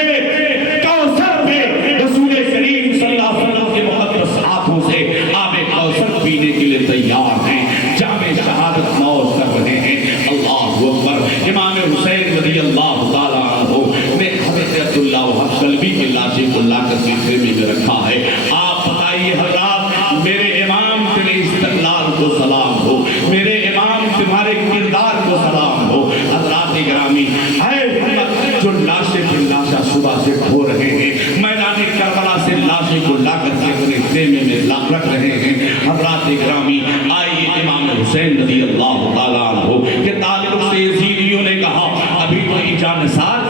کوثر میں رسول کریم صلی اللہ علیہ وسلم کے مقدس ہاتھوں سے آب کوثر پینے کے لیے تیار ہیں. جامع شہادت نوش کر رہے ہیں. اللہ اکبر. امام حسین رضی اللہ تعالیٰ عنہ نے حضرت عبداللہ وحب قلبی کی لاشیں کو لا کر خیمے میں رکھا ہے. آپ بتائیے حضرات میرے امام تیرے استقلال کو سلام ہو. میرے امام تمہارے کردار کو سلام ہو. حضرات گرامی ہے جو لاشیں پہ لاشیں صبح سے کھو رہے ہیں میدان کربلا سے لاشیں کو لا کر کے اپنے خیمے میں رکھ رہے ہیں. حضرات گرامی آئیے امام حسین رضی اللہ تعالیٰ عنہ کے تعلق سے یزیدیوں نے کہا ابھی تو یہ جانسار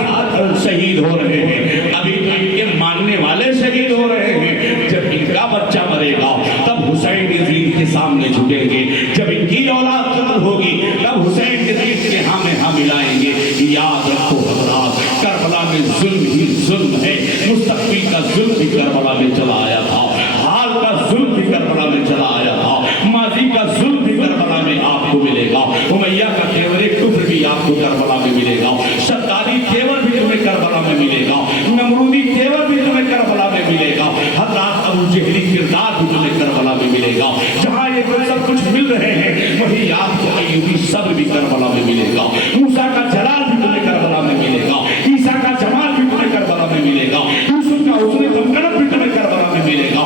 شہید ہو رہے ہیں ابھی تو ان کے ماننے والے شہید ہو رہے ہیں. جب ان کا بچہ مرے گا تب حسین یزید کے سامنے جھکیں گے. جب ان کی اولاد قتل ہوگی تب حسین یزید کے ہاں میں ہاں ملائیں گے. یاد رکھو حضرات کربلا میں ظلم ہی ظلم ہے. مستقبل کا ظلم بھی کربلا میں چلا آیا تھا. حال کا ظلم بھی کربلا میں چلا آیا تھا. ماضی کا ظلم بھی کربلا میں آپ کو ملے گا. امیہ کا تیور کفر بھی آپ کو کربلا میں ملے گا. شدادی تیور بھی تمہیں کربلا میں ملے گا. نمرودی تیور بھی تمہیں کربلا میں ملے گا. حضرات ابو جہلی کردار بھی تمہیں کربلا میں ملے گا. جہاں یہ سب کچھ مل رہے ہیں وہی آپ کو ایوبی صبر بھی کربلا میں ملے گا. موسیٰ کا جلال بھی تمہیں کربلا میں ملے گا. عیسیٰ کا جمال بھی تمہیں کربلا میں ملے گا. یوسف کا حسن تمکنت بھی تمہیں کربلا میں ملے گا.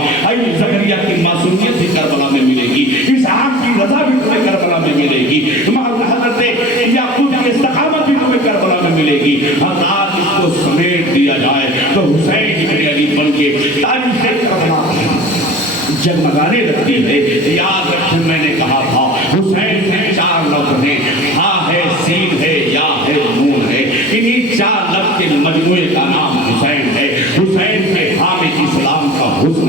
زکریا کی معصومیت بھی کربلا میں ملے گی. اسحاق کی رضا بھی تمہیں کربلا میں ملے گی. حضرت یعقوب کی استقامت بھی تمہیں کربلا میں ملے گی. حضرات اس کو سمیٹ دیا جائے تو حسین ابن علی بن کے تاریخ کربلا جگمگانے لگتی ہے. یاد رکھیں میں نے کہا تھا حسین میں 4 لفظ ہیں. ہاں ہے سین ہے یا ہے نون ہے. انہی 4 لفظ کے مجموعے کا نام حسین ہے. حسین میں حامد اسلام کا حسن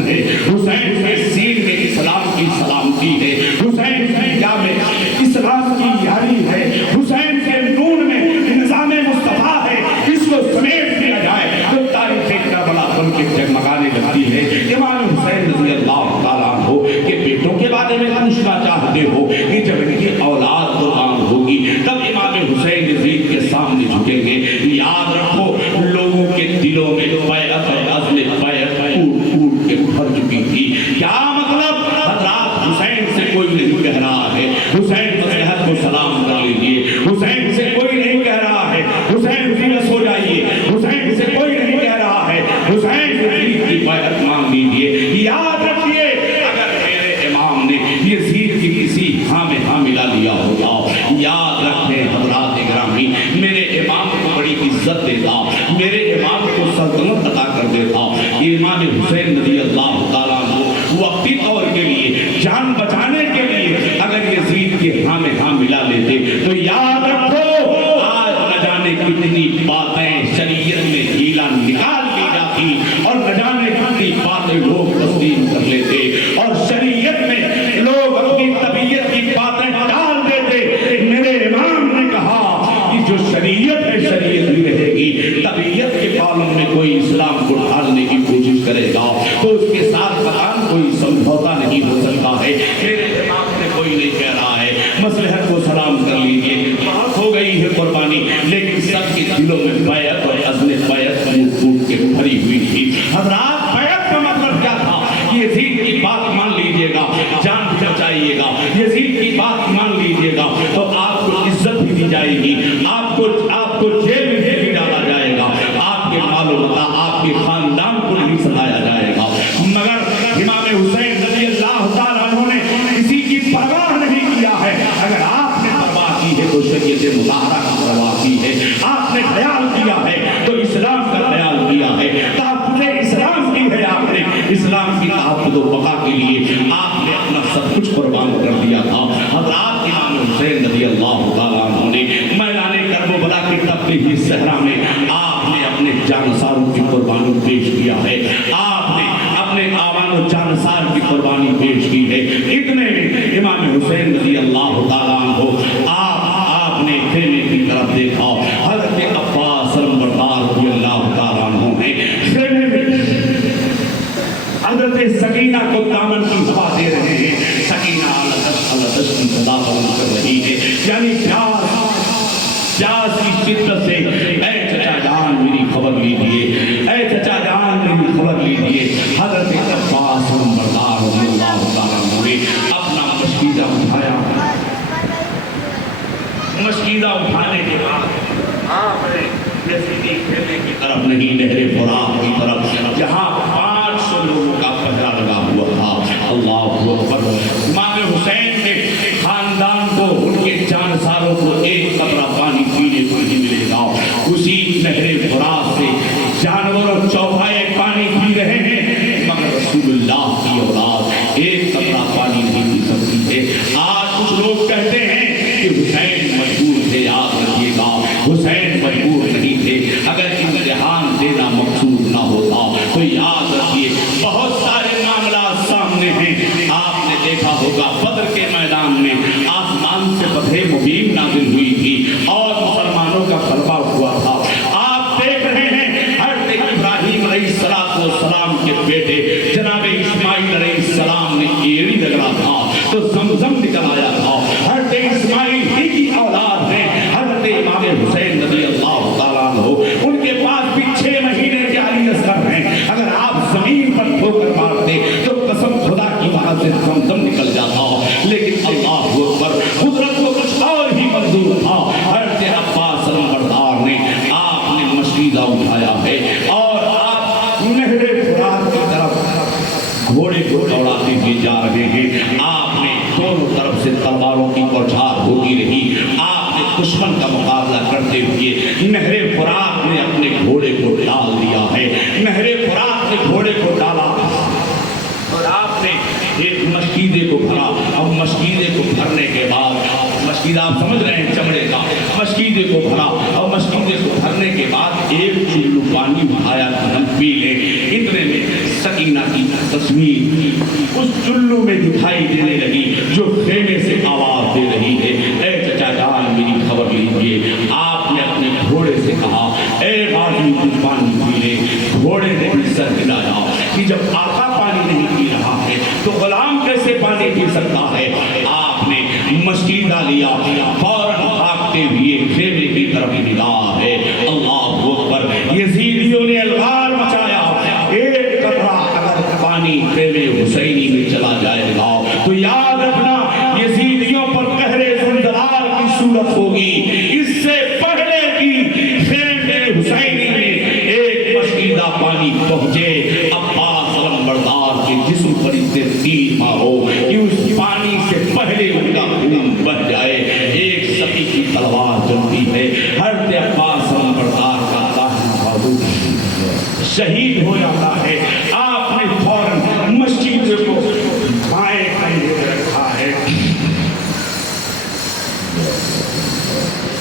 عزت دیتا، میرے امام کو سلطنت عطا کر دیتا۔ امام حسین رضی اللہ تعالیٰ عنہ وقتی طور کے لیے جان بچانے کے لیے اگر یزید کے ہاں میں ہاں ملا لیتے تو یاد رکھو آج نہ جانے کتنی باتیں شریعت میں ڈھیلا نکال دی جاتی اور نہ جانے کتنی باتیں لوگ تسلیم کر لیتے اور شریعت میں لوگ اپنی طبیعت کی باتیں ڈال دیتے۔ میرے امام نے کہا کہ جو شریعت ہے شریعت بھی رہے گی، طبیعت کے پالن میں کوئی اسلام کو ڈالنے کی کوشش کرے گا تو اس کے ساتھ قطعاً کوئی سمجھوتا نہیں ہو سکتا ہے۔ میرے امام نے کوئی نہیں کہہ رہا ہے مصلحت کو سلام کر لیجیے، بہت ہو گئی ہے قربانی، لیکن سب کے دلوں میں بیعت اور عزم بیعت پھوٹ کے بھری ہوئی تھی۔ حضرات بیعت کا مطلب کیا تھا؟ یزید کی بات مان لیجیے گا، جان بچائیے گا، یزید کی بات مان لیجیے گا تو آپ کو عزت بھی دی جائے گی، آپ کو جیل میں بھی ڈالا جائے گا، آپ کے مال و متاع آپ کے خاندان کو نہیں ستایا جائے گا۔ مگر امام حسین رضی اللہ تعالیٰ عنہ نے کسی کی پرواہ نہیں کیا ہے۔ اگر آپ نے پرواہ کی ہے تو شریعت مطہرہ کی پرواہ کی ہے، آپ نے خیال کیا ہے تو اسلام کا خیال کیا ہے، تحفظ اسلام کی ہے، آپ نے اسلام کی تحفظ و بقا کے لیے آپ نے اپنا سب کچھ قربان کر دیا تھا۔ حضرات امام حسین رضی اللہ تعالیٰ عنہ نے میدان کربلا کی تپتی صحرا میں آپ نے اپنے جانساروں کی قربانی پیش کیا ہے، آپ نے اپنے آوان و جانسار کی قربانی پیش کی ہے۔ اتنے میں امام حسین رضی اللہ تعالیٰ عنہ آپ نے خیمے کی طرف دیکھا، حضرت عباس علمبردار رضی اللہ تعالیٰ عنہ نے خیمے میں حضرت سکینہ کو دامن کی ہوا دے رہے ہیں، سکینہ علتش کی صدا بلند کر رہی ہے، یعنی پیاس کی شدت سے اے چچا جان میری خبر لیجیے، اے چچا جان میری خبر لیجیے۔ حضرت عباس علمبردار رضی اللہ تعالیٰ عنہ نے اپنا مشکیزہ اٹھایا، مشکیزہ اٹھانے کے بعد آپ نے یزیدی خیمے کی طرف نہیں، نہر فرات کی طرف جہاں 500 لوگوں کا پہرا لگا ہوا تھا۔ اللہ اکبر۔ امام حسین کے خاندان کو، ان کے جانساروں کو ایک قطرہ پانی پینے کو نہیں ملے گا۔ اسی نہر فرات سے جانور اور چوپائے پانی پی رہے ہیں، مگر رسول اللہ کی اولاد ایک قطرہ پانی نہیں پی سکتی ہے۔ آج کچھ لوگ کہتے ہیں کہ حسین مجبور تھے، یاد رکھیے گا حسین مجبور نہیں تھے۔ اگر امتحان دینا مقصود نہ ہوتا تو یاد رکھیے بہت سارے معاملات سامنے ہیں۔ آپ نے دیکھا ہوگا بدر کے میدان میں آسمان سے فتح مبین نازل ہوئی تھی اور مسلمانوں کا غلبہ ہوا تھا۔ آپ دیکھ رہے ہیں حضرت ابراہیم علیہ السلام کے بیٹے جناب اسماعیل علیہ السلام نے ایڑی رگڑا تھا تو زمزم نکل آیا تھا۔ حضرت اسماعیل ہی کی اولاد ہے حضرت امام حسین رضی اللہ تعالیٰ عنہ، ان کے پاس بھی 6 مہینے کے علی اصغر ہیں۔ اگر آپ زمین پر ٹھوکر مارتے تو قسم خدا کی وہاں سے زمزم نکل جاتا، لیکن اللہ اکبر قدرت کو کچھ اور ہی منظور تھا۔ حضرت عباس علمبردار نے آپ نے مشکیزہ اٹھایا ہے اور آپ نہر فرات کی طرف گھوڑے کو دوڑاتے ہوئے جا رہے ہیں۔ آپ نے دونوں طرف سے تلواروں کی بوچھار ہوتی رہی، آپ نے دشمن کا مقابلہ کرتے ہوئے نہر فرات نے اپنے گھوڑے کو ڈال دیا ہے، نہر فرات نے گھوڑے کو ڈالا اور آپ نے ایک مشکیزے کو بھرا۔ اب مشکیزے کو بھرنے کے بعد، مشکیزہ آپ سمجھ رہے ہیں چمڑے کا، مشکیزے کو بھرا اور مشکیزے کو بھرنے کے بعد ایک چلو پانی اٹھایا کہ ہم پی لیں۔ اتنے میں سکینہ کی تصویر اس چلو میں دکھائی دینے لگی جو خیمے سے آواز دے رہی ہے، اے چچا جان میری خبر لیجیے۔ آپ نے اپنے گھوڑے سے کہا اے غازی کچھ پانی پی لے۔ گھوڑے نے بھی سر ہلایا کہ جب آقا پانی نہیں پی رہا ہے تو غلام کیسے پانی پی سکتا ہے۔ آپ نے مشکیزہ لیا، فوراً بھاگتے ہوئے خیمے کی طرف نگاہ ہے۔ اللہ اکبر۔ یزیدیوں نے الغار مچایا، ایک قطرہ اگر پانی خیمے حسینی میں چلا جائے گا تو یاد رکھنا یزیدیوں پر قہر زلزلہ کی صورت ہوگی۔ اس سے پہلے کی خیمے حسینی میں ایک مشکیزہ پانی پہنچے، عباس علمبردار کے جسم پر اتنے تیر مارو کہ اس پانی سے پہلے ان کا خون بہ جائے۔ ایک سخی کی تلوار چلتی ہے، حضرت عباس علمبردار کا شہید ہو جاتا ہے آپ نے فوراً مسجد کو بائیں کندھے پہ رکھا ہے.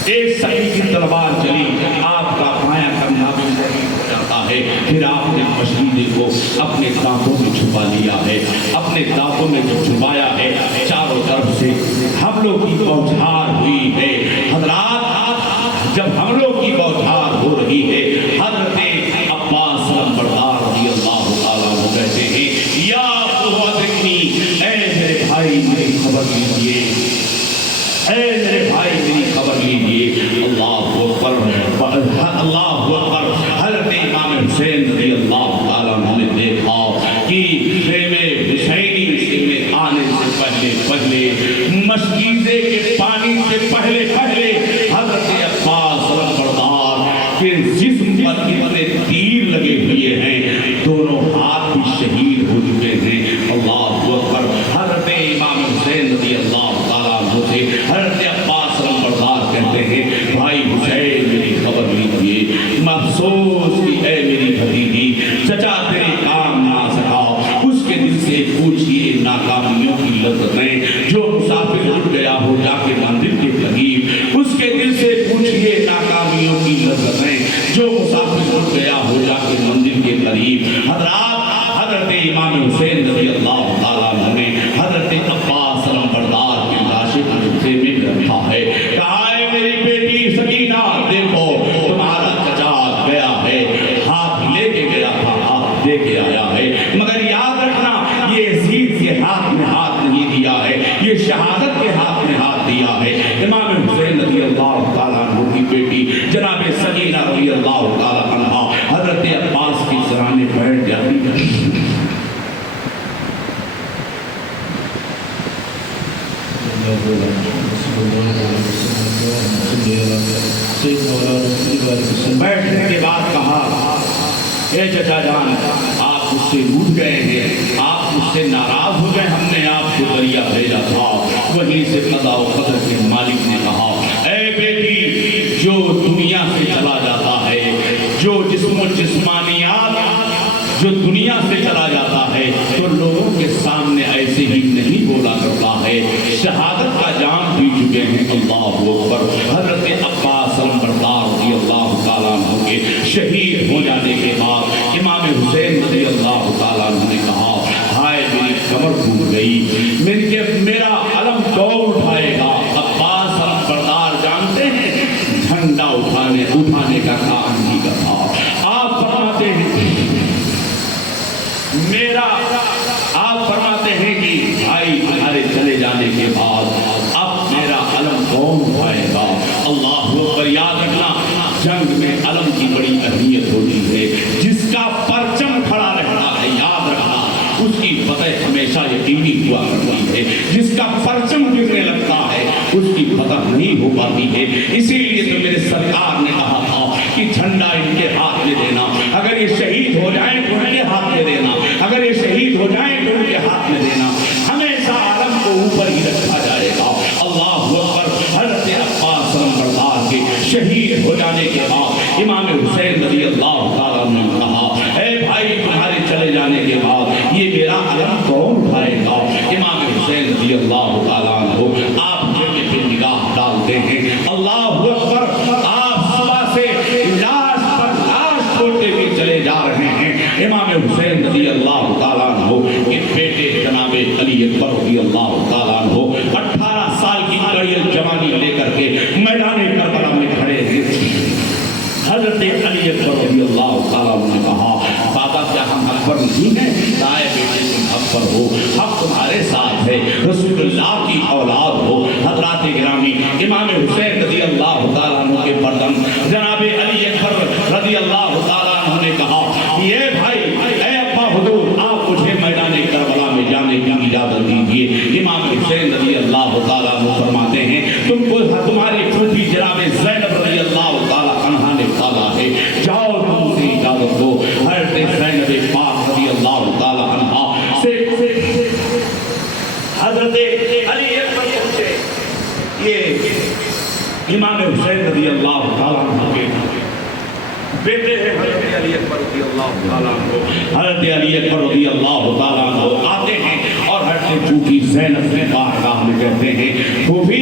ایک صحیح کی تلوار چلی, آپ کا بایاں کندھا بھی شہید ہو جاتا ہے. پھر آپ نے مشیدے کو اپنے دانتوں میں چھپا لیا ہے. اپنے دانتوں میں جو چھپایا ہے, چاروں طرف سے حملوں کی بوچھار ہوئی ہے. حضرات, جب حملوں کی بوچھار ہو رہی ہے, حضرت عباس علمبردار رضی اللہ تعالیٰ عنہ کہتے ہیں, یا ابو ادرکنی, اے میرے بھائی میری خبر لیجیے, اے میرے بھائی میری خبر لیجیے. اللہ اکبر, اللہ اکبر. حضرت امام حسین رضی اللہ تعالیٰ عنہ نے دیکھا کہ خیمے حسینی میں آنے سے پہلے مشکیزے کے پانی سے پہلے حضرت عباس علمبردار کے جسم پر اتنے تیر لگے ہوئے ہیں, دونوں ہاتھ بھی شہید ہو چکے ہیں. اللہ اکبر. حضرت امام حسین رضی اللہ تعالیٰ عنہ سے حضرت عباس علمبردار کہتے ہیں, بھائی حسین میری خبر لیجیے. افسوس کی اے میری بھتیجی, چچا تیرے کام نہ سکا, اس کے دل سے پوچھئے ناکامیوں کی لذتیں. جو مسافر رک گیا ہو جا کے مندر کے قریب, اس کے دل سے پوچھئے ناکامیوں کی لذتیں. جو مسافر رک گیا ہو جا کے مندر کے قریب. حضرت امام حسین رضی اللہ تعالیٰ عنہ نے حضرت عباس علمبردار کی لاش کو جوتے میں رکھا ہے. کہا ہے میری بیٹی سکینہ, دیکھو تمہارا چچا گیا ہے, ہاتھ لے کے گیا تھا, ہاتھ دے کے آیا ہے, مگر یاد رکھنا یہ یزید کے ہاتھ میں ہاتھ نہیں دیا ہے, یہ شہادت کے ہاتھ میں ہاتھ دیا ہے. امام حسین رضی اللہ تعالیٰ عنہ کی بیٹی جناب سکینہ رضی اللہ تعالیٰ عنہ حضرت عباس کی سرانے بیٹھ جاتی ہے. بیٹھنے کے بعد کہا, اے چچا جان, آپ مجھ سے روٹھ گئے ہیں, آپ مجھ سے ناراض ہو گئے, ہم نے آپ کو دریا بھیجا تھا. وہیں سے قضا و قدر کے مالک نے کہا, اے بیٹی, جو دنیا سے چلا جاتا ہے, جو جسم و جسمانیات جو دنیا سے چلا جاتا ہے, تو لوگوں کے سامنے ایسے ہی نہیں بولا کرتا ہے, شہادت کا جام پی چکے ہیں. اللہ اکبر. حضرت عباس علمبردار رضی اللہ تعالیٰ عنہ کے شہید ہو جانے کے بعد امام حسین رضی اللہ تعالیٰ عنہ نے کہا, ہائے میری کمر ٹوٹ گئی, میرا علم کون اٹھائے گا. عباس علمبردار جانتے ہیں جھنڈا اٹھانے کا کام نہیں کرتا. آپ فرماتے ہیں کہ بھائی تمہارے چلے جانے کے بعد اب میرا علم کون اٹھائے گا. اللہ اکبر. یاد رکھنا جنگ میں علم کی بڑی اہمیت ہوتی ہے. جس کا پرچم کھڑا رہتا ہے, یاد رکھنا اس کی فتح ہمیشہ یقینی ہوا کرتی ہے. جس کا پرچم گرنے لگتا ہے اس کی فتح نہیں ہو پاتی ہے. اسی لیے تو میرے سرکار نے کہا تھا کہ جھنڈا ان کے ہاتھ میں دینا, اگر یہ شہید ہو جائیں تو ان کے ہاتھ میں دینا, اگر یہ شہید ہو جائیں تو ان کے ہاتھ میں دینا, ہمیشہ علم کو اوپر ہی رکھا جائے گا. اللہ اکبر. حضرت عباس علمبردار کے شہید ہو جانے کے بعد امام حسین رضی اللہ تعالیٰ نے کہا, اے بھائی تمہارے چلے جانے کے بعد یہ میرا علم کون اٹھائے گا. امام حسین رضی اللہ تعالیٰ عنہ آپ جگہ پہ نگاہ ڈالتے ہیں. اللہ اکبر. آپ صبح سے لاش پر لاش چھوڑتے ہوئے چلے جا رہے ہیں. امام حسین رضی اللہ تعالیٰ عنہ کے بیٹے جناب علی اکبر رضی اللہ تعالیٰ عنہ 18 سال کی کڑیل جوانی لے کر کے میدان کربلا میں کھڑے ہیں. حضرت علی اکبر رضی اللہ تعالیٰ عنہ نے کہا, بابا کیا ہم اکبر نہیں ہیں؟ دائے بیٹے تم اکبر ہو, حق تمہارے ساتھ ہے, رسول اللہ کی اولاد ہو. حضرات گرامی, امام حسین رضی اللہ تعالیٰ عنہ کے پردم جناب علی اکبر رضی اللہ تعالیٰ عنہ نے کہا, یہ بھائی, اے ابا حضور, آپ مجھے میدان کربلا میں جانے کی اجازت دیجیے. امام حسین رضی اللہ تعالیٰ عنہ فرماتے ہیں, تم کو تمہاری پھوپھی جناب زینب رضی اللہ تعالیٰ عنہ نے کہا ہے, جاؤ تم سے اجازت دو. حضرت زینب پاک رضی اللہ تعالیٰ عنہ سے حضرت علی اکبر پہنچے. یہ امام حسین رضی اللہ تعالیٰ عنہ کے بیٹے ہیں حضرت علی اکبر رضی اللہ تعالیٰ عنہ، حضرت علی اکبر رضی اللہ تعالیٰ عنہ آتے ہیں اور حضرت چونکہ زینب نے بارگاہ میں کہتے ہیں پھوپھی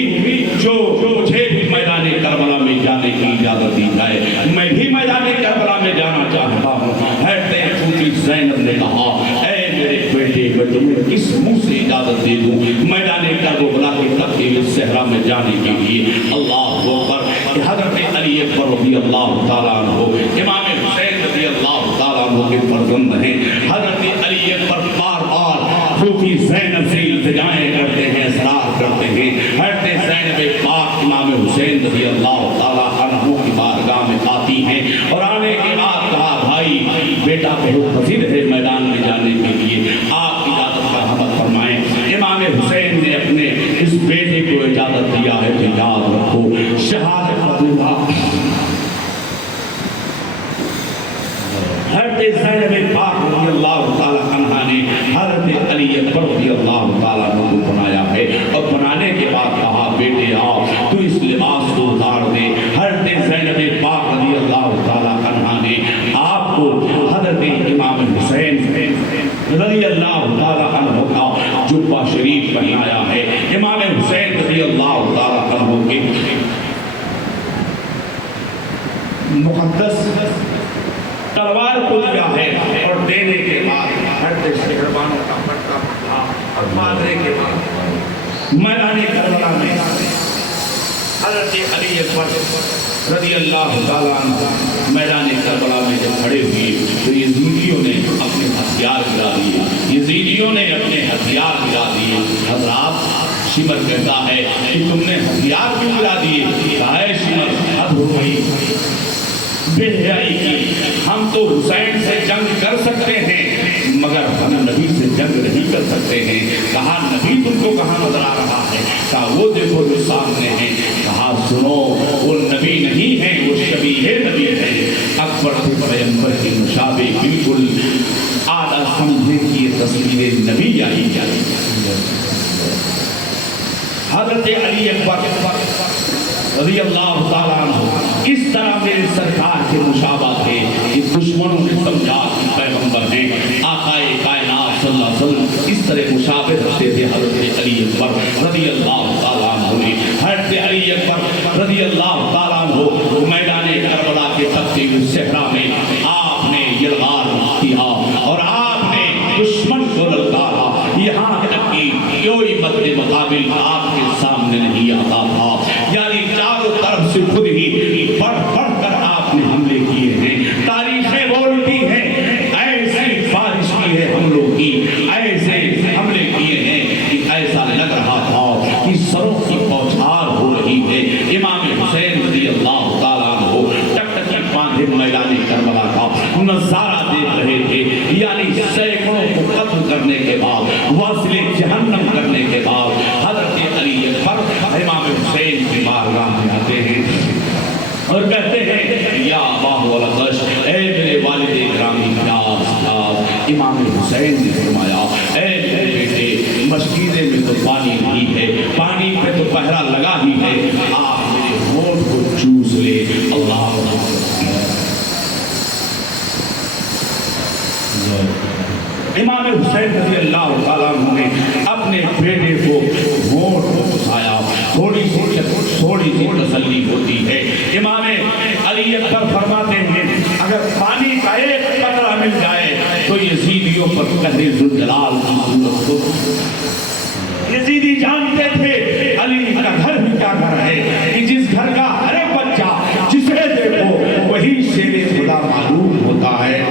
جو مجھے بھی میدان کربلا میں جانے کی اجازت دی جائے، میں بھی میدان کربلا میں جانا چاہتا ہوں۔ حضرت چونکہ زینب نے کہا اے میرے بیٹے میں تمہیں کس منہ سے اجازت دے دوں میدان کربلا کے تقریب صحرا میں جانے کے لیے؟ اللہ اکبر۔ حضرت علی اکبر رضی اللہ تعالیٰ عنہ امام حسین رضی اللہ تعالیٰ عنہ کے فرزند ہیں۔ حضرت علی اکبر بار بار پھوپھی زینب سے التجائیں کرتے ہیں، اصرار کرتے ہیں۔ حضرت زینب پاک امام حسین رضی اللہ تعالیٰ عنہ کی بارگاہ میں آتی ہیں اور آنے کے بعد کہا بھائی بیٹا بہت پسند ہے میدان میں جانے کے لیے، آپ اجازت کا حمد فرمائیں۔ امام حسین نے اپنے اس بیٹے کو اجازت دیا ہے کہ یاد رکھو شہادت حضرت زینب پاک رضی اللہ تعالیٰ عنہ نے حضرت علی اکبر رضی اللہ تعالیٰ عنہ کو بنایا ہے اور بنانے کے بعد کہا بیٹے آؤ تو اس لباس کو اتار دے۔ حضرت زینب پاک رضی اللہ تعالیٰ عنہ نے آپ کو حضرت امام حسین رضی اللہ تعالیٰ عنہ کا جبہ شریف پہنایا ہے۔ امام حسین رضی اللہ تعالیٰ عنہ کے مقدس تلوار کو دیا ہے اور دینے کے بعد حضرت شہربانوں کا پٹا پٹا اور مارنے کے بعد میدان کربلا میں حضرت علی اکبر رضی اللہ تعالیٰ عنہ میدان کربلا میں جب کھڑے ہوئے تو یزیدیوں نے اپنے ہتھیار گرا دیے، یزیدیوں نے اپنے ہتھیار گرا دیے۔ حضرات شمر کہتا ہے کہ تم نے ہتھیار کیوں گرا دیے؟ کہا ہے شمر حد ہو گئی، بے حیائی کی، ہم تو حسین سے جنگ کر سکتے ہیں مگر ہم نبی سے جنگ نہیں کر سکتے ہیں۔ کہا نبی تم کو کہاں نظر آ رہا ہے؟ کہا وہ دیکھو جو سامنے ہیں۔ کہا سنو وہ نبی نہیں ہے، وہ شبیہ نبی ہے۔ اکبر تھے پیغمبر کے مشابہ، بالکل آدھا سمجھے کہ یہ تصویر نبی آئی جاتی۔ حضرت علی اکبر رضی اللہ تعالیٰ عنہ اس طرح میرے سرکار کے مشابہ تھے کہ دشمنوں نے سمجھا کہ پیغمبر ہیں، آقائے کائنات صلی اللہ علیہ وسلم اس طرح مشابہ رکھتے تھے۔ حضرت علی اکبر رضی اللہ تعالیٰ عنہ نے حضرت علی اکبر رضی اللہ تعالیٰ عنہ میدان کربلا کے تقریب صحرا میں آپ نے یلغار کیا اور آپ نے دشمن کو للکارا، یہاں تک کہ کوئی مد مقابل آپ کے سامنے نہیں آتا تھا، یعنی چاروں طرف سے خود ہی بڑھ بڑھ کر آپ نے حملے کیے ہیں۔ تاریخیں بولتی ہیں ایسی بارش کی ہے حملوں کی، ایسے حملے کیے ہیں کہ ایسا لگ رہا تھا کہ سروں کی بوچھار ہو رہی ہے۔ امام حسین رضی اللہ تعالیٰ عنہ ٹکٹکی باندھے میدان کربلا کا نظارہ دیکھ رہے تھے، یعنی سینکڑوں کو قتل کرنے کے بعد، واصل جہنم کرنے کے بعد حضرت علی اکبر امام حسین کی بارگاہ میں آتے ہیں اور کہتے ہیں یا ابا ولدش، اے میرے والد گرامی پیاس۔ امام حسین نے فرمایا اے میرے بیٹے مشکیزے میں تو پانی نہیں ہے، پانی پہ تو پہرا لگا ہی ہے، آپ میرے ہونٹ کو چوس لے۔ اللہ امام حسین رضی اللہ تعالیٰ عنہ نے اپنے بیٹے کو ہونٹ کو چوسایا، تھوڑی سی تسلی ہوتی ہے۔ امام علی اکبر فرماتے ہیں اگر پانی کا ایک قطرہ مل جائے تو یزیدیوں پر قہر ذوالجلال کی صورت ہو۔ یزیدی جانتے تھے علی کا گھر بھی کیا گھر ہے کہ جس گھر کا ہر ایک بچہ جسے دیکھو وہی شیر خدا معلوم ہوتا ہے۔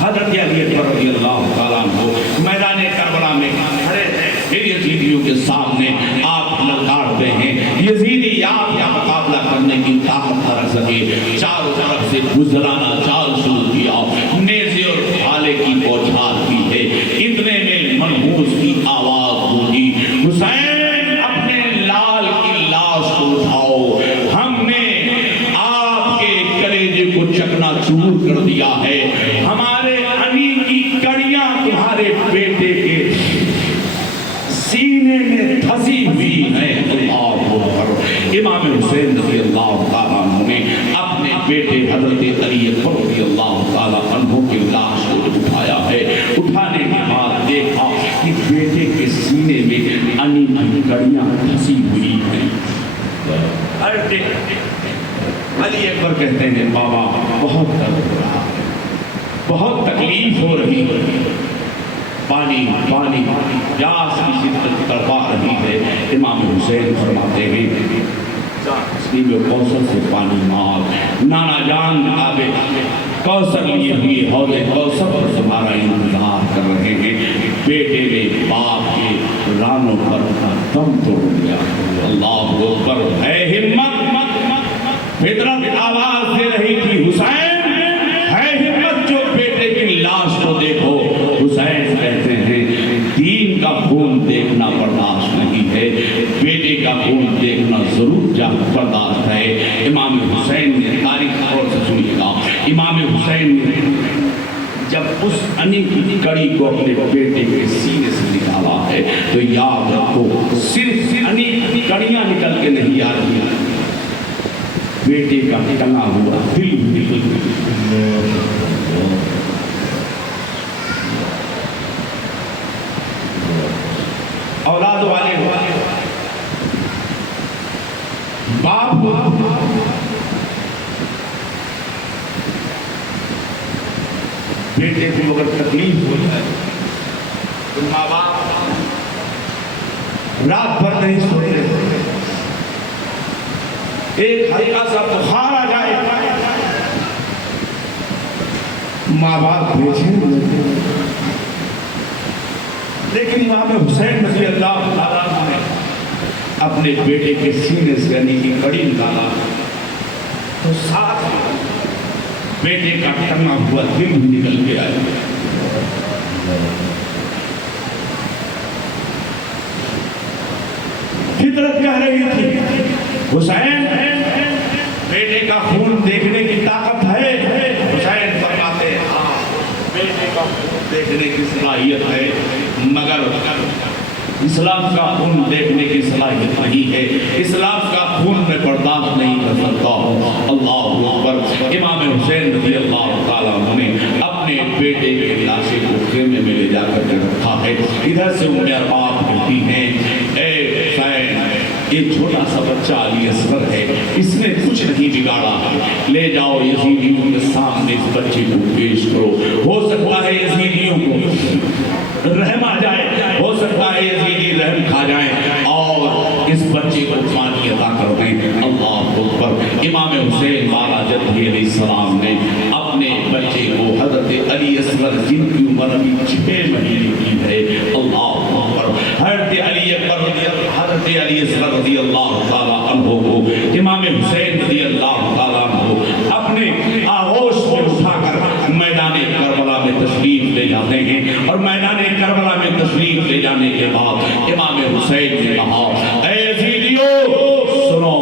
حضرت علی اکبر رضی اللہ تعالیٰ عنہ میدان کربلا میں کھڑے ہیں، پھر یزیدیوں کے سامنے آپ للکارتے ہیں۔ یزیدی آپ کا مقابلہ کرنے کی طاقت نہ رکھ سکے، چاروں طرف سے گزرانا چال شروع کیا، نیزے اور بھالے کی بوچھار کی ہے۔ اتنے میں منحوس کی آواز ہوئی حسین اپنے لال کی لاش کو اٹھاؤ، ہم نے آپ کے کلیجے کو چکنا چور کر دیا ہے، ہمارے علی کی کڑیاں تمہارے بیٹے کے سینے میں پھنسی ہوئی ہیں۔ اللہ اکبر۔ امام حسین رضی اللہ تعالیٰ عنہ نے بیٹے حضرت علی اکبر رضی اللہ تعالیٰ عنہ کی لاش کو اٹھایا ہے، اٹھانے کے بعد دیکھا کہ بیٹے کے سینے میں انی کی کڑیاں پھنسی ہوئی ہیں۔ علی اکبر کہتے ہیں بابا بہت درد ہو رہا ہے، بہت تکلیف ہو رہی ہے، پانی پانی پیاس کی شدت تڑپا رہی ہے۔ امام حسین فرماتے ہیں تسلیم کوثر سے پانی مار، نانا جان آگے کوثر لیے ہوئے حوض کوثر پر تمہارا انتظار کر رہے ہیں۔ بیٹے نے باپ کے رانوں پر اپنا دم توڑ دیا۔ اللہ اکبر، ہے ہمت، فطرت آواز دے رہی تھی حسین، ہے ہمت جو بیٹے کی لاش کو دیکھو۔ حسین کہتے ہیں دین کا خون دیکھنا برداشت نہیں ہے، بیٹے کا خون دیکھنا ضرور برداشت ہے۔ امام حسین نے تاریخ طور سے سنیے گا، امام حسین نے جب اس انی کی کڑی کو اپنے بیٹے کے سینے سے نکالا ہے تو یاد رکھو صرف انی کی کڑیاں نکل کے نہیں آ رہی، بیٹے کا ٹنگا ہوا دل نکل اولاد والے باپ بیٹے کو اگر تکلیف ہو جائے تو ماں باپ رات بھر نہیں سوتے، ایک ہلکا سا بخار آ جائے ماں باپ بھیجیں، لیکن امام حسین رضی اللہ تعالیٰ عنہ نے اپنے بیٹے کے سینے سے انی کی کڑی نکالا تو ساتھ بیٹے کا ٹنگا ہوا دل بھی نکل کے آیا۔ فطرت کہہ رہی تھی حسین بیٹے کا خون دیکھنے کی طاقت ہے، حسین فرماتے ہیں ہاں بیٹے کا خون دیکھنے کی صلاحیت ہے، مگر اسلام کا خون دیکھنے کی صلاحیت نہیں ہے، اسلام کا خون میں برداشت نہیں کر سکتا ہوں۔ اللہ اکبر، امام حسین رضی اللہ تعالیٰ عنہ نے اپنے بیٹے کے لاشے کو خیمے میں لے جا کر رکھا ہے۔ ادھر سے ام ارباب کہتی ہیں اے حسین یہ چھوٹا سا بچہ علی اصغر ہے، اس نے کچھ نہیں بگاڑا، لے جاؤ یزیدیوں کے سامنے اس بچے کو پیش کرو، ہو سکتا ہے یزیدیوں کو رحم آ جائے، ہو سکتا ہے یزیدی رحم کھا جائیں اور اس بچے کو پانی عطا کر دیں۔ اللہ اکبر، امام حسین والا جدی علیہ السلام نے اپنے بچے کو حضرت علی اصغر جن کی عمر ابھی 6 مہینے کی ہے، اللہ اکبر، حضرت علی اصغر رضی اللہ تعالیٰ عنہ کو امام حسین رضی اللہ تعالیٰ عنہ اپنے آغوش میں اٹھا کر میدان کربلا میں تشریف لے جاتے ہیں، اور میدان کربلا میں تشریف لے جانے کے بعد امام حسین نے کہا اے یزیدیو سنو،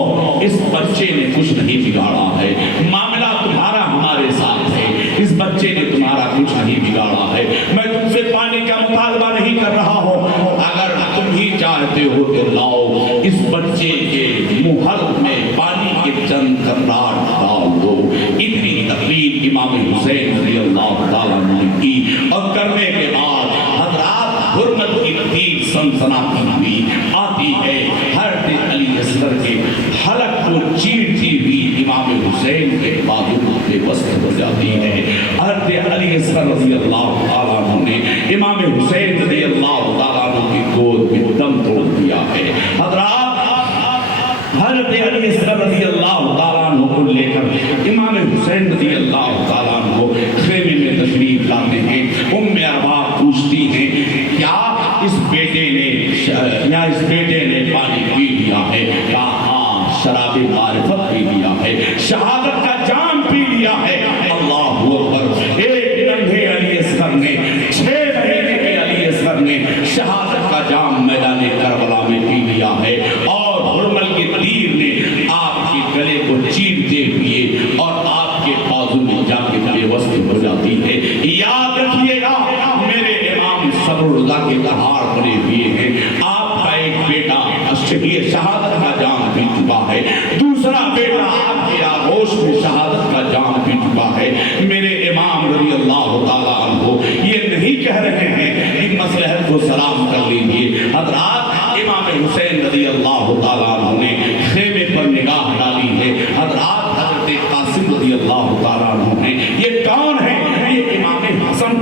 اس بچے نے کچھ نہیں بگاڑا ہے، معاملہ تمہارا ہمارے ساتھ ہے، اس بچے نے تمہارا کچھ نہیں بگاڑا ہے، میں تم سے پانی کا مطالبہ نہیں کر رہا ہوں، اگر تم ہی چاہتے ہو تو لاؤ اس بچے کے منہ حلق میں پانی کے چند قطرات ڈال دو۔ اتنی تقریر امام حسین رضی اللہ تعالیٰ نے کی، اور کرنے کے بعد حضرات حرمت کی تیر سنسناتی ہوئی آتی ہے، حضرت علی اصغر کے حلق کو چیرتی ہوئی امام حسین کے بازو پہ وصل ہو جاتی ہے۔ حضرت علی اصغر رضی اللہ تعالیٰ عنہ نے امام حسین رضی اللہ تعالیٰ عنہ کی گود میں دم توڑ دیا ہے۔ حضرات حضرت علی اصغر رضی اللہ تعالیٰ عنہ کو لے کر امام حسین رضی اللہ تعالیٰ عنہ خیمے میں تشریف لاتے ہیں۔ ام ارباب پوچھتی ہیں کیا اس بیٹے نے پانی پی لیا ہے؟ کہا ہاں شراب معرفت پی لیا ہے، شہادت کا جام پی لیا ہے۔ اللہ اکبر، ایک ننھے علی اصغر نے 6 مہینے کے علی اصغر نے شہادت کا جام میدان کربلا میں پی لیا ہے، اور حرمل کے تیر نے آپ کے گلے کو چیرتے ہوئے اور آپ کے بازو میں جا کے بے وصل ہو جاتی ہے۔ یاد رکھیے گا میرے امام صبر اللہ کے دہاڑ بنے ہوئے ہیں، آپ کا ایک بیٹا شہادت کا جام پی چکا ہے، دوسرا بیٹا آپ کے آغوش میں شہادت کا حضرات امام حسین رضی اللہ تعالیٰ عنہ نے خیمے پر نگاہ ڈالی ہے، حضرات حضرت قاسم رضی اللہ تعالیٰ عنہ نے، یہ کون ہے؟ یہ امام حسن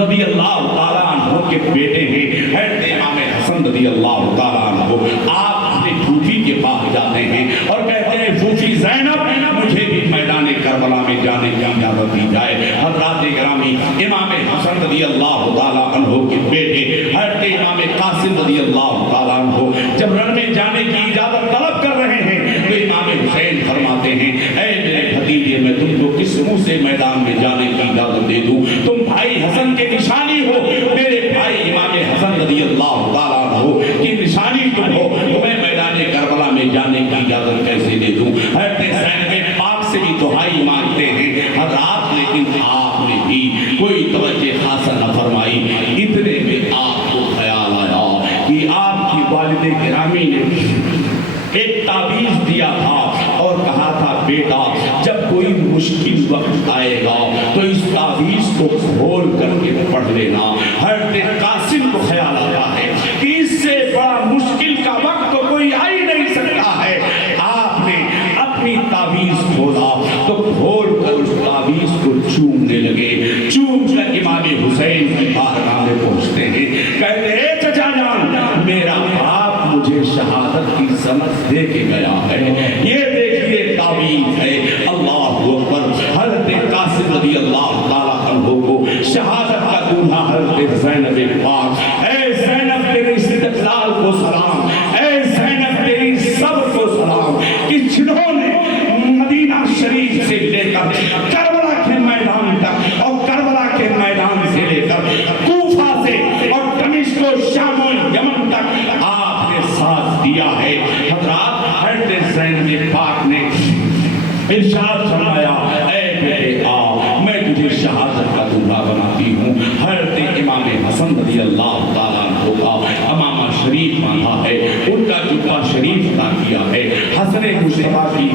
رضی اللہ تعالیٰ عنہ کے بیٹے ہیں، حضرت امام حسن رضی اللہ تعالیٰ عنہ۔ آپ اپنی پھوپھی کے پاس جاتے ہیں اور کہتے ہیں پھوپھی زینب مجھے بھی میدان کربلا میں جانے کی اجازت دی جائے۔ حضرات گرامی امام حسن رضی اللہ تعالیٰ عنہ کے بیٹے حضرت امام قاسم رضی اللہ تعالیٰ عنہ جب رن میں جانے کی اجازت طلب کر رہے ہیں تو امام حسین فرماتے ہیں اے میرے بھتیجے میں تم کو کس منہ سے میدان میں جانے کی اجازت دے دوں؟ تم بھائی حسن کے نشانی ہو، میرے بھائی امام حسن رضی اللہ تعالیٰ عنہ کی نشانی تم ہو، تمہیں میدان کربلا میں جانے کی اجازت کیسے دے دوں؟ حضرت زینب پاک سے بھی دعائی مانگتے ہیں حضرات، لیکن آپ نے بھی کوئی توجہ خاصا نہ فرمائی۔ اتنے میں آپ کو خیال آیا کہ آپ کی والد گرامی نے ایک تعویذ دیا تھا اور کہا تھا بیٹا جب کوئی مشکل وقت آئے گا تو اس تعویذ کو کھول کر کے پڑھ لینا۔ حضرت قاسم کو خیال آیا ہے کہ اس سے بڑا مشکل کا وقت تو کوئی آ ہی نہیں سکتا ہے۔ آپ نے اپنی تعویذ کھولا تو کھول کر اس تعویذ کو چومنے لگے۔ چوم کر امام حسین کی بارگاہ میں پہنچتے ہیں، کہتے ہیں چچا جان میرا باپ مجھے شہادت کی سمجھ دے کے گیا ہے، یہ دیکھیے تعویذ ہے۔ اللہ اکبر، حضرت قاسم رضی اللہ تعالیٰ عنہ کو شہادت کا دولہا حضرت زینب پاک، اے زینب تیرے استقلال کو سلام، اے زینب تیری صبر کو سلام کہ جنہوں نے مدینہ شریف سے لے کر کربلا کے میدان تک اور کربلا کے میدان سے لے کر کوفہ سے اور دمشق و شام و یمن تک آپ نے ساتھ دیا ہے۔ حضرات حضرت زینب پاک نے ارشاد فرمایا اے بیٹے آ میں تجھے شہادت کا دولہا بناتی ہوں۔ حضرت امام حسن رضی اللہ تعالیٰ عنہ کا امامہ شریف باندھا ہے، ان کا جبہ شریف عطا کیا ہے، حسن مصطفیٰ کی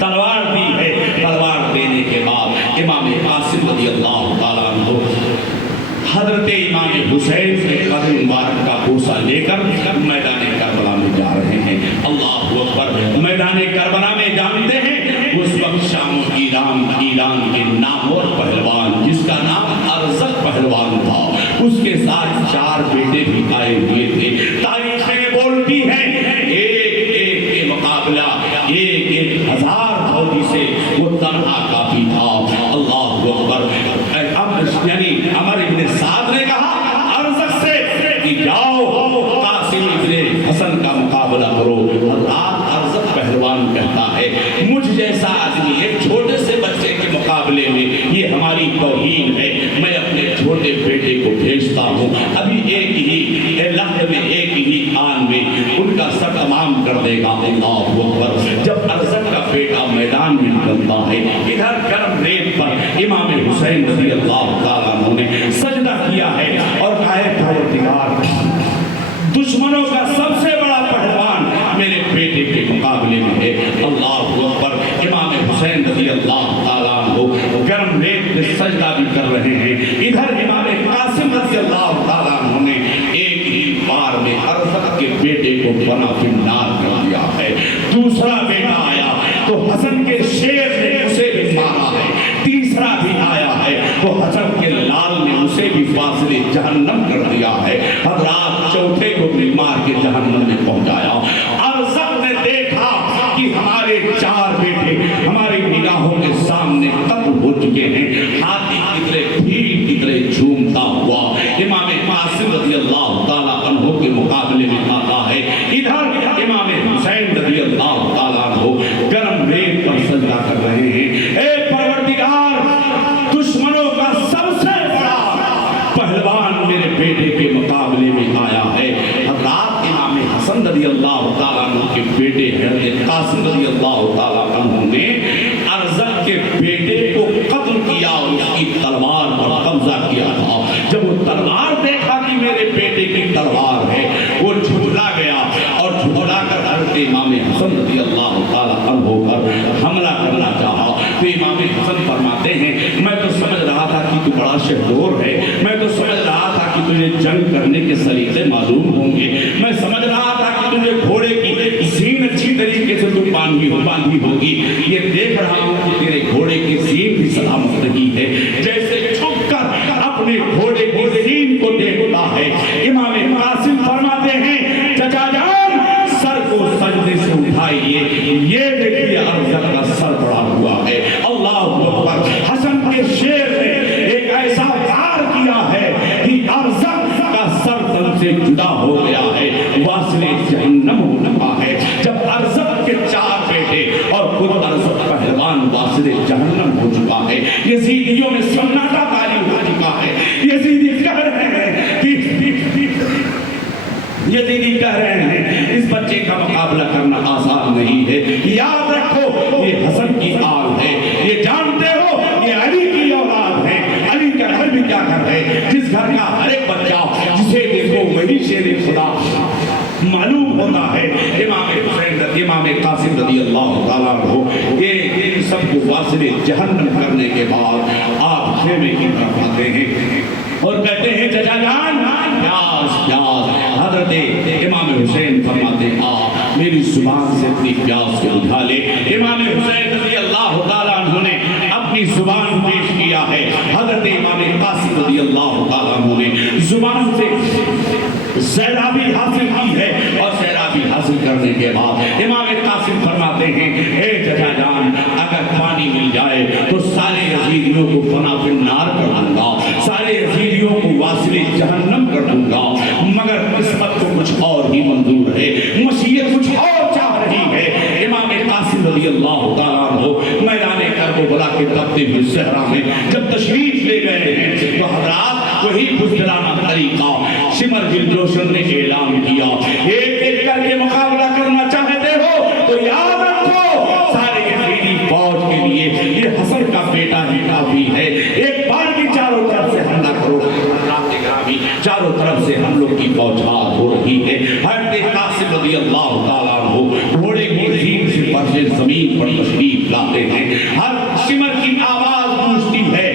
تلوار دی ہے۔ تلوار دینے کے بعد امام قاسم رضی اللہ تعالیٰ عنہ حضرت امام حسین سے قدم مبارک کا بوسہ لے کر میدان کربلا میں جا رہے ہیں۔ اللہ اکبر، میدان کربلا میں جانتے ہیں اس وقت شام و ایران کے نامور پہلوان جس کا نام ارزق پہلوان تھا، اس کے ساتھ 4 بیٹے بھی آئے ہوئے تھے۔ تاریخیں بولتی ہیں ایک ایک کے مقابلہ ایک ہزار فوجی سے وہ تنہا کافی تھا۔ اللہ اکبر، یعنی عمر ابن سعد نے کہا ارزق سے کہ جاؤ قاسم ابن حسن کا مقابلہ کرو۔ حضرات ارزق پہلوان کہتا ہے مجھ جیسا آدمی ایک چھوٹے سے بچے کے مقابلے میں یہ ہماری توہین ہے، میں اپنے چھوٹے بیٹے کو بھیجتا ہوں، ابھی ایک ہی لحظے میں ایک ہی آن میں ان کا سر تمام کر دے گا۔ اللہ اکبر، جب ارزق کا بیٹا میدان میں نکلتا ہے ادھر گرم ریت پر امام حسین رضی اللہ تعالیٰ عنہ نے سجدہ کیا ہے اور کہا ہے پروردگار دشمنوں کا سب سے بڑا پہلوان میرے بیٹے کے مقابلے میں ہے۔ اللہ اکبر، امام حسین رضی اللہ تعالیٰ عنہ گرم ریت میں سجدہ بھی کر رہے ہیں، ادھر امام قاسم رضی اللہ تعالیٰ عنہ نے ایک ہی بار میں ارزق کے بیٹے کو بنا فی النار کر دیا ہے۔ دوسرا بیٹا آیا تو حسن کے شیر نے اسے بھی مارا ہے، تیسرا بھی آیا ہے تو حسن کے لال نے اسے بھی فاصلے جہنم کر دیا ہے۔ حضرات چوتھے کو بھی مار کے جہنم میں پہنچایا۔ ارزق نے دیکھا کہ ہمارے 4 بیٹے ہماری نگاہوں کے سامنے قتل ہو چکے ہیں، ہاتھی کی طرح بھیڑ کی طرح جھومتا ہوا امام قاسم رضی اللہ تعالیٰ عنہ کے مقابلے میں آتا ہے۔ ادھر امام حسین رضی اللہ تعالیٰ عنہ گرم ریت پر سجدہ کر رہے ہیں۔ اے پروردگار دشمنوں کا سب سے بڑا پہلوان میرے بیٹے کے مقابلے میں آیا ہے۔ حضرات امام حسن رضی اللہ تعالیٰ عنہ کے بیٹے حضرت قاسم رضی اللہ تعالیٰ عنہ نے ارزق کے بیٹے کو قتل کیا اور اس کی تلوار پر قبضہ کیا تھا۔ جب وہ تلوار دیکھا کہ میرے بیٹے کی تلوار ہے وہ جھٹلا گیا اور جھٹلا کر حضرت امام حسن رضی اللہ تعالیٰ عنہ پر حملہ کرنا چاہا تو امام حسن فرماتے ہیں میں تو سمجھ رہا تھا کہ تو بڑا شہدور ہے، میں تو سمجھ رہا تھا کہ کہ تجھے جنگ کرنے کے سلیقے معلوم ہوں گے، میں سمجھ رہا تھا کہ تجھے گھوڑے کی زین اچھی طریقے سے تو باندھی ہوگی، یہ دیکھ رہا ہوں کہ تیرے گھوڑے کی زین بھی سلامت نہیں ہے، جیسے چھپ کر اپنے گھوڑے کی زین کو دیکھتا ہے۔ امام قاسم فرماتے ہیں چچا جان سر کو سجدے سے اٹھائیے، یہ دیکھیے ارزق کا سر پڑا ہوا ہے۔ اللہ اکبر۔ حسن کے شعر نے ایک ایسا وار کیا ہے کہ ارزق کا سر تن سے جدا ہو گیا ہے، واصل جہنم ہو چکا ہے۔ جب ارزق کے 4 بیٹے اور خود ارزق پہلوان واصل جہنم ہو چکا ہے، یزیدیوں میں سناٹا تاری ہو چکا ہے۔ یزیدی کہہ رہے ہیں اس بچے کا مقابلہ کرنا آسان نہیں ہے، یاد رکھو یہ حسن کی آل ہے، یہ جانتے ہو یہ علی کی اولاد ہے۔ علی کا گھر بھی کیا گھر ہے، جس گھر کا ہر ایک بچہ جسے دیکھو وہی شیر خدا معلوم ہوتا ہے۔ امام قاسم رضی اللہ تعالیٰ عنہ یہ سب کو واصل جہنم کرنے کے بعد آپ خیمے کی طرف آتے ہیں اور کہتے ہیں چچا جان پیاس حضرت امام حسین فرماتے ہیں میری زبان سے اپنی پیاس کو بجھا لے۔ امام حسین رضی اللہ تعالیٰ عنہ نے اپنی زبان پیش کیا ہے، حضرت امام قاسم رضی اللہ تعالیٰ عنہ نے زبان سے سیرابی حاصل کی ہے، اور سیرابی حاصل کرنے کے بعد امام قاسم فرماتے ہیں اے چچا جان اگر پانی مل جائے تو سارے یزیدیوں کو فنا فی النار کر دوں گا، سارے یزیدیوں کو واصل جہنم کر دوں گا، مگر قسمت کو کچھ اور ہی منظور ہے، مشیت کچھ اور چاہ رہی ہے۔ امام قاسم رضی اللہ تعالیٰ عنہ میدان کربلا کے تپتے ہوئے صحرا میں جب تشریف لے گئے ہیں تو حضرات وہی بزدلانہ طریقہ سمر جوشن نے اعلان کیا، ایک ایک کر کے مقابلہ کرنا چاہتے ہو تو یاد رکھو سارے یزیدی فوج کے لیے یہ حسن کا بیٹا ہی کافی ہے، ایک بار کی چاروں طرف سے حملہ کرو۔ چاروں طرف سے ہم لوگ کی بوچھار ہو رہی ہے۔ حضرت قاسم رضی اللہ تعالیٰ عنہ گھوڑے کی زین سے فرش زمین پر تشریف لاتے ہیں، ہر سمر کی آواز گونجتی ہے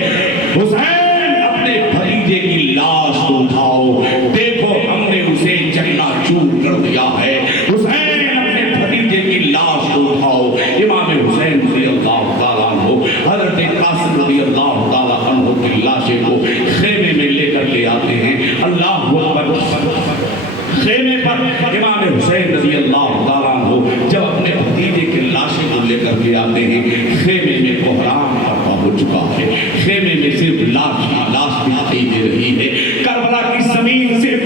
حسین اپنے بھتیجے کی لاش کو اٹھاؤ، دیکھو ہم نے اسے چکنا چور کر دیا ہے، حسین اپنے بھتیجے کی لاش کو اٹھاؤ۔ امام حسین رضی اللہ تعالیٰ عنہ حضرت قاسم رضی اللہ تعالیٰ عنہ کی لاشیں کو خیمے میں لے کر لے آتے ہیں۔ اللہ اکبر۔ خیمے پر امام حسین رضی اللہ تعالیٰ عنہ جب اپنے بھتیجے کی لاشیں کو لے کر لے آتے ہیں، خیمے میں بحران برپا ہو چکا ہے، خیمے میں صرف لاش دکھائی دے رہی ہے، کربلا کی زمین صرف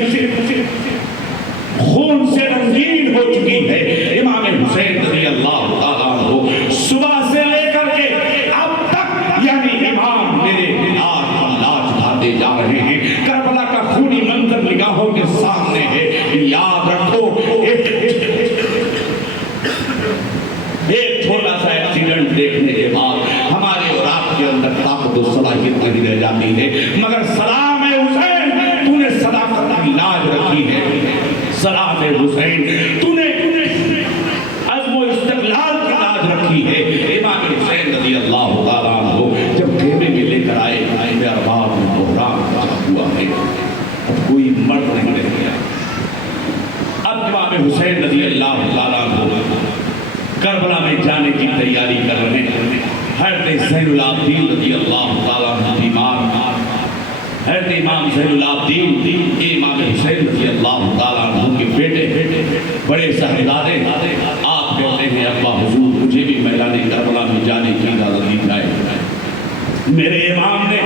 خون سے رنگین ہو چکی ہے۔ امام حسین رضی اللہ تعالیٰ عنہ صبح سے لے کر کے اب تک یعنی امام میرے لاش اٹھاتے جا رہے ہیں، کربلا کا خونی منظر نگاہوں کے سامنے ہے۔ یاد رکھو ایک چھوٹا سا ایکسیڈنٹ دیکھنے کے بعد ہمارے اور آپ کے اندر طاقت و صلاحیت نہیں رہ جاتی ہے، مگر سلام حسین تو نے صداقت کی لاج رکھی ہے، سلام حسین تو نے عزم و استقلال کی لاج رکھی ہے۔ امام حسین رضی اللہ تعالیٰ عنہ جب خیمے میں لے کر آئے ارباب میں بحران مچا ہوا ہے، اب کوئی مرد نہیں رہ گیا۔ اب امام حسین رضی اللہ تعالیٰ عنہ کربلا میں جانے کی تیاری کر رہے ہیں۔ حضرت زین العابدین رضی اللہ تعالیٰ عنہ بیمار، حضرت امام زین العابدین امام حسین رضی اللہ تعالیٰ عنہ کے بیٹے بڑے صاحبزادے، آپ کہتے ہیں ابا حضور مجھے بھی میدان کربلا میں جانے کی اجازت دی جائے۔ میرے امام نے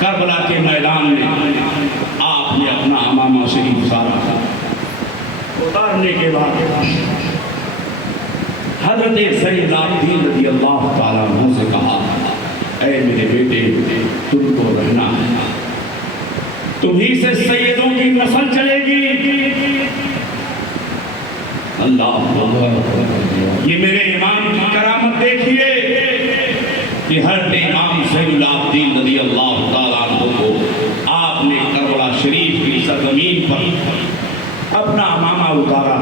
کربلا کے میدان میں آپ نے اپنا امامہ شریف اتارنے کے بعد حضرت زین العابدین رضی اللہ تعالیٰ عنہ سے کہا اے میرے بیٹے تم کو رہنا ہے، تمہیں سے سیدوں کی نسل چلے گی۔ اللہ یہ میرے امام کی کرامت دیکھیے کہ حضرت امام زین العابدین رضی اللہ تعالیٰ عنہ کو آپ نے کربلا شریف کی سرزمین پر اپنا امامہ اتارا،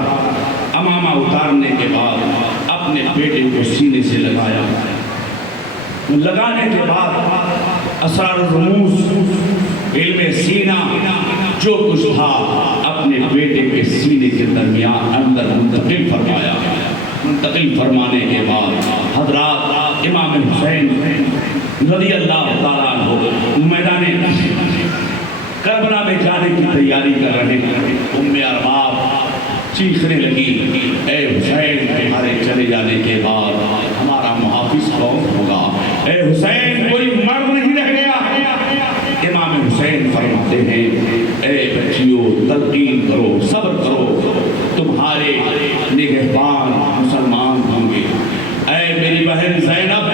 امامہ اتارنے کے بعد اپنے بیٹے کو سینے سے لگایا، لگانے کے بعد اسرار الرموز علم سینہ جو کچھ تھا اپنے بیٹے کے سینے کے درمیان اندر منتقل فرمایا. منتقل فرمانے کے بعد حضرات امام حسین رضی اللہ تعالیٰ عنہ میدان کربلا میں جانے کی تیاری کر رہے ہیں. ام ارباب چیخنے لگی اے حسین تمہارے چلے جانے کے بعد ہمارا محافظ کون ہوگا؟ اے حسین کوئی مرد نہیں رہ گیا. امام حسین فرماتے ہیں اے بچیوں تلقین کرو صبر کرو تمہارے نگہبان مسلمان ہوں گے. اے میری بہن زینب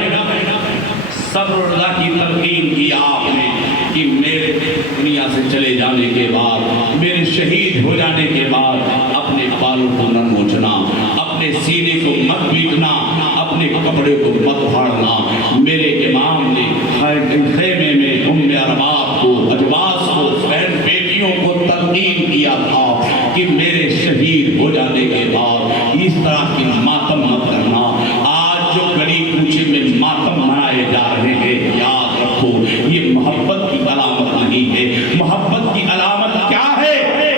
صبر اللہ کی تلقین کی آپ نے کہ میرے دنیا سے چلے جانے کے بعد میرے شہید ہو جانے کے بعد اپنے بالوں کو نہ نوچنا اپنے سینے کو مت پیٹنا اپنے کپڑے کو مت پھاڑنا. میرے امام نے خیمے میں ام ارباب کو اجواس کو بہن بیٹیوں کو تلقین کیا تھا کہ میرے شہید ہو جانے کے بعد اس طرح کی ماتم مت کرنا. آج جو گلی کوچے میں ماتم منائے جا رہے ہیں یاد رکھو یہ محبت کی علامت نہیں ہے. محبت کی علامت کیا ہے؟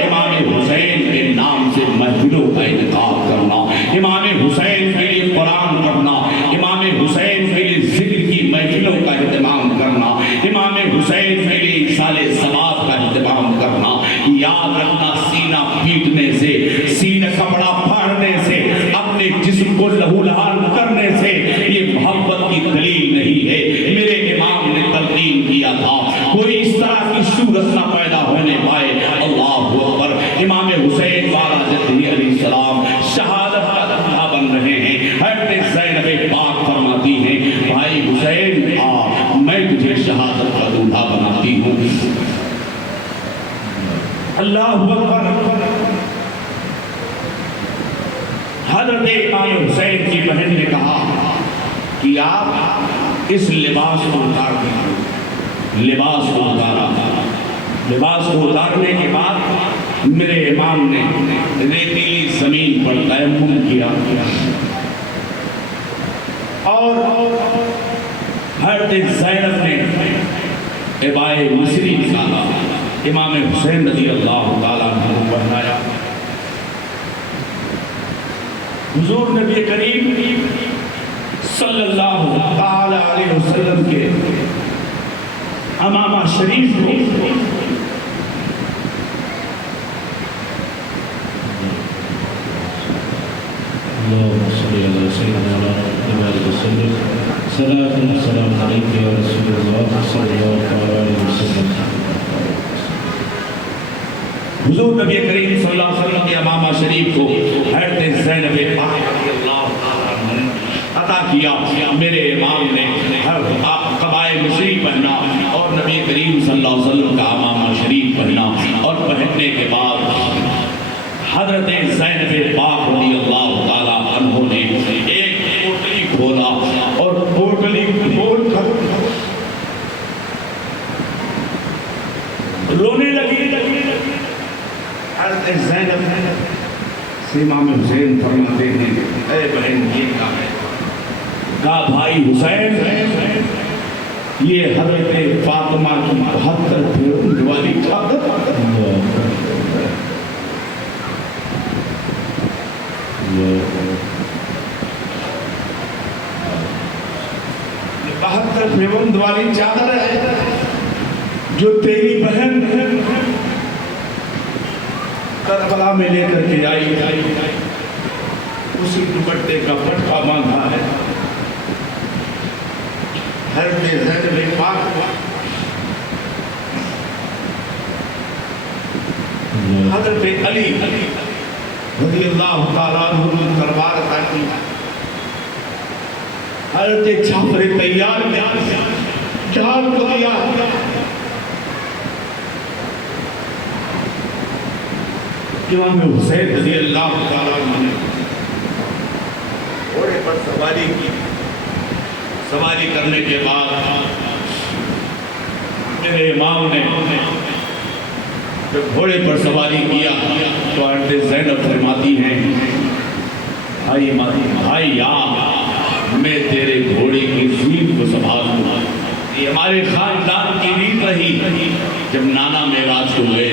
امام حسین کے نام سے محفلوں کا انعقاد کرنا امام حسین کے لیے قرآن پڑھنا امام حسین کے لیے ذکر کی محفلوں کا اہتمام کرنا امام حسین کے لیے ایصال ثواب کا اہتمام کرنا. یاد رکھنا سینہ پیٹنے سے سینہ کپڑا پھاڑنے سے اپنے جسم کو لہو لہان کرنے سے یہ محبت کی دلیل نہیں ہے. میرے امام نے تلقین کیا تھا کوئی اس طرح کی صورت نہ پیدا ہونے پائے. اللہ اکبر. امام حسین والا جدی علیہ السلام شہادت کا دھا بن رہے ہیں. حضرت زینب پاک فرماتی ہیں بھائی حسین آ میں تجھے شہادت کا دولہا بناتی ہوں. اللہ اکبر. حضرت امام حسین کی بہن نے کہا کہ آپ اس لباس کو اتار دیں. لباس کو اتارا. لباس کو اتارنے کے بعد میرے امام نے ریتیلی زمین پر تیمم کیا اور حضرت زینب نے عبائے مصری نکالا امام حسین رضی اللہ تعالیٰ عنہ کو پہنایا. حضور نبی کریم صلی اللہ تعالی علیہ وسلم کے امامہ شریف کو اللهم صل على سيدنا محمد وسلم صلاة والسلام عليك يا رسول الله صلى الله عليه وسلم. حضور نبی کریم صلی اللہ علیہ وسلم کے امامہ شریف کو حضرت زینب پاک رضی اللہ عنہ نے عطا کیا. میرے امام نے قبائے مصری پہنا اور نبی کریم صلی اللہ علیہ وسلم کا امامہ شریف پہنا اور پہننے کے بعد حضرت زینب پاک رضی اللہ تعالیٰ عنہ نے ایک پوٹلی کھولا اور پوٹلی کھول کر رونے لگی. حضرت زینب سے امام حسین فرماتے ہیں اے بہن یہ کیا ہے؟ کہا بھائی حسین یہ حضرت فاطمہ کی 72 پھیروں والی چادر 72 پھیروں والی چادر ہے جو تیری بہن کربلا میں لے کر کے آئی اسی دوپٹے کا پٹھا باندھا ہے. حضرت زینب پاک حضرت علی رضی اللہ تعالیٰ عنہ نے تلوار عطا کی. حضرت جعفر تیار جان کو دیا. امام حسین رضی اللہ تعالیٰ عنہ نے گھوڑے پر سواری کی. سواری کرنے کے بعد میرے امام نے جب گھوڑے پر سواری کیا تو حضرت زینب فرماتی ہیں بھائی یا میں تیرے گھوڑے کی سوئی کو سنبھال دوں. یہ ہمارے خاندان کی ریت رہی. جب نانا معراج کو گئے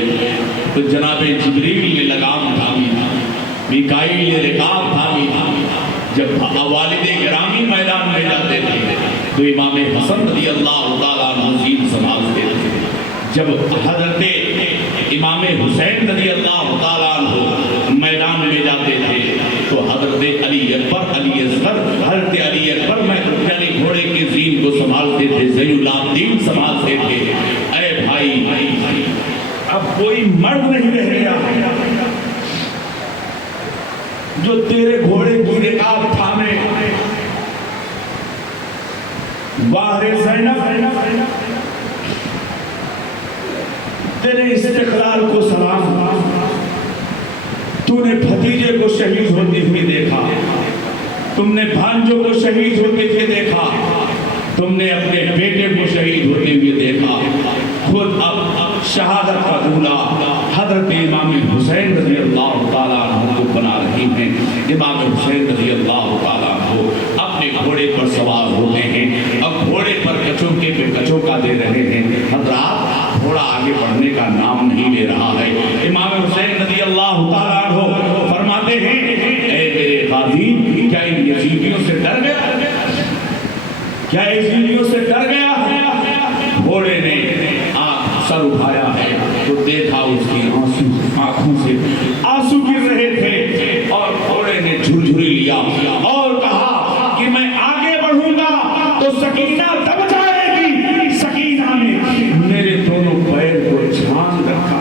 تو جناب جبریل نے لگام تھامی تھی, میکائیل نے رکاب تھامی تھی. جب والد گرامی میدان میں جاتے تھے تو امام حسن رضی اللہ تعالیٰ عنہ زین سنبھالتے تھے. جب حضرت امام حسین رضی اللہ تعالیٰ عنہ میدان میں جاتے تھے تو حضرت علی اکبر, علی اصغر, حضرت علی اکبر میں یعنی گھوڑے کے زین کو سنبھالتے تھے, زین العابدین سنبھالتے تھے. اے بھائی, اب کوئی مرد نہیں رہ گیا جو تیرے گھوڑے کی رکاب تھامے. باہر زینب تیرے استقلال کو سلام. تو نے بھتیجے کو شہید ہوتے ہوئے دیکھا, تم نے بھانجوں کو شہید ہوتے ہوئے دیکھا, تم نے اپنے بیٹے کو شہید ہوتے ہوئے دیکھا. خود اب شہادت کا دولہ حضرت امام حسین رضی اللہ تعالیٰ عنہ کو بنا رہی ہیں. امام حسین رضی اللہ تعالیٰ عنہ اپنے گھوڑے پر سوار ہوتے ہیں, اب گھوڑے پر کچوکے پہ کچوکا دے رہے ہیں. حضرات, گھوڑا آگے بڑھنے کا نام نہیں لے رہا ہے. امام حسین رضی اللہ تعالیٰ عنہ فرماتے ہیں, اے میرے غازی, کیا ان یزیدیوں سے ڈر گیا, کیا یزیدیوں سے ڈر گیا؟ گھوڑے نے سر اٹھایا ہے تو دیکھا اس کی آنکھوں سے آنسو گر رہے تھے, اور گھوڑے نے جھرجھری لیا اور کہا کہ میں آگے بڑھوں گا تو سکینہ دب جائے گی. سکینہ نے میرے دونوں پیر کو چھان رکھا.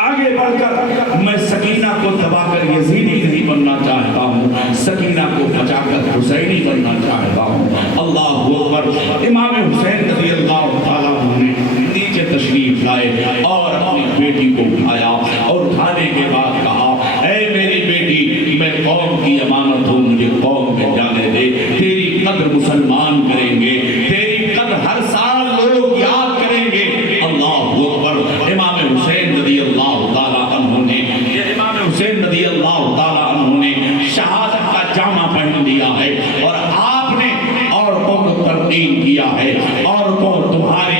آگے بڑھ کر میں سکینہ کو دبا کر یزیدی نہیں بننا چاہتا ہوں, سکینہ کو بچا کر حسینی بننا چاہتا ہوں. اللہ اکبر. امام حسین رضی اللہ تعالیٰ عنہ نے نیچے تشریف لائے اور اپنی بیٹی کو اٹھایا, اور اٹھانے کے بعد کہا, اے میری بیٹی, میں قوم کی امانت ہوں, مجھے قوم میں جانے دے. تیری قدر مسلمان کریں گے, تیری قدر ہر سال لوگ یاد کریں گے. اللہ اکبر. امام حسین رضی اللہ تعالیٰ عنہ نے, امام حسین رضی اللہ تعالیٰ عنہ نے شہادت کا جامع پہن لیا ہے, اور آپ نے عورتوں کو تلقین کیا ہے, عورتوں تمہارے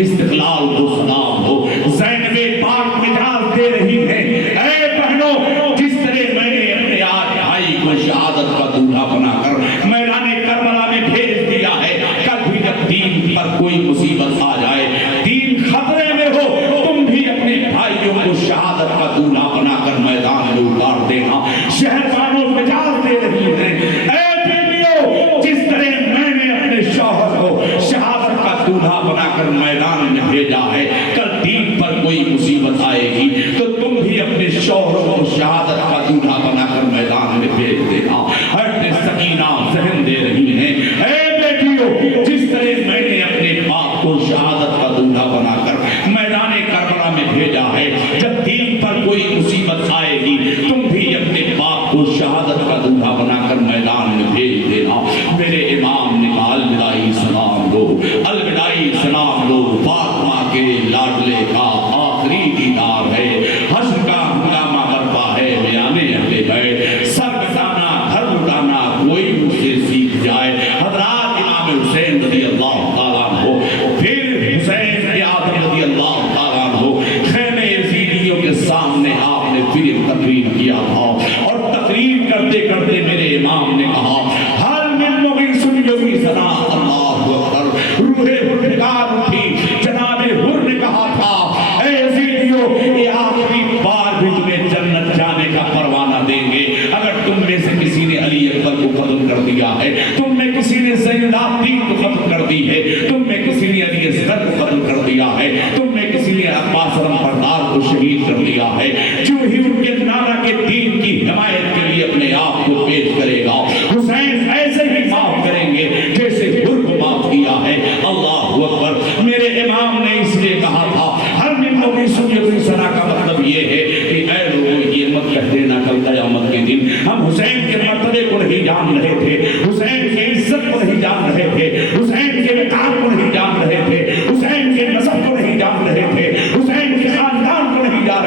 استقلال کو سلام ہو. زینب پاک مجاز دے رہی ہے, اے بہنوں, جس طرح میں نے اپنے آج بھائی کو شہادت کا دولہا بنا کر میدان کربلا میں بھیج دیا ہے, کل بھی جب دین پر کوئی مصیبت آ جائے, دین خطرے میں ہو, تم بھی اپنے بھائیوں کو شہادت کا دولہا بنا کر میدان میں اتار دینا. شہزادوں مجاز دے رہی ہے, اے بیویوں, جس طرح میں نے اپنے شوہر کو شہادت کا دولہا بنا کر میدان میں بھیجا ہے, کل دین پر کوئی مصیبت آئے گی تو تم بھی اپنے شوہروں کو شہادت کا دولہا بنا کر میدان میں بھیج دینا. حضرت سکینہ ذہن دے رہی ہیں, اے بیٹیوں, جس طرح میں نے اپنے باپ کو شہادت کا دولہا بنا کر میدان کربلا میں بھیجا ہے, جب دین پر کوئی مصیبت آئے گی تم بھی اپنے باپ کو شہادت کا دولہا بنا کر میدان میں بھیج دینا. میرے امام نے کہا, الوداعی سلام دو, الوداعی سلام دو, فاطمہ کے لاڈلے کا آخری دیدار ہے, حشر کا ہنگامہ برپا ہے, بیانے اہل ہے, سر کٹانا گھر لٹانا کوئی مجھ سے سیکھ جائے. حضرات, امام حسین رضی اللہ تعالیٰ عنہ, پھر حسین اعظم رضی اللہ تعالیٰ عنہ خیمے یزیدیوں کے سامنے آپ نے پھر ایک تقریر کیا تھا, اور تقریر کرتے کرتے میرے امام نے کہا, ہر من مغیر سنجوی سنا. اللہ اکبر. روح ہرنگار اٹھی, جناب حر نے کہا تھا, اے یزیدیوں, یہ آخری بار بھی تمہیں جنت جانے کا پروانہ دیں گے اگر تم میں سے کسی نے علی اکبر کو ختم کر دیا ہے, تم میں کسی نے زین العابدین کو ختم کر دی ہے, تم میں کسی نے علی اصغر کو ختم کر دیا ہے, تم میں کسی نے عباس علمبردار کو شہید کر دیا ہے. جو ہی ان کے نانا کے دین کی حمایت کے لیے اپنے آپ کو پیش کرے گا, حسین ایسے ہی معاف کریں گے جیسے حر کو معاف کیا ہے. اللہ اکبر. میرے امام نے اس لیے کہا تھا, ہر ممنوع کی سنجوی سنا کا مطلب یہ ہے کہ اے لوگوں, یہ مت کہہ دینا کل قیامت کے دن ہم حسین کے مرتبے کو نہیں جان رہے تھے, حسین کی عزت کو نہیں جان رہے تھے, حسین کے وقار کو نہیں جان رہے تھے, حسین کے نسب کو نہیں جان رہے تھے, حسین کے خاندان کو نہیں جان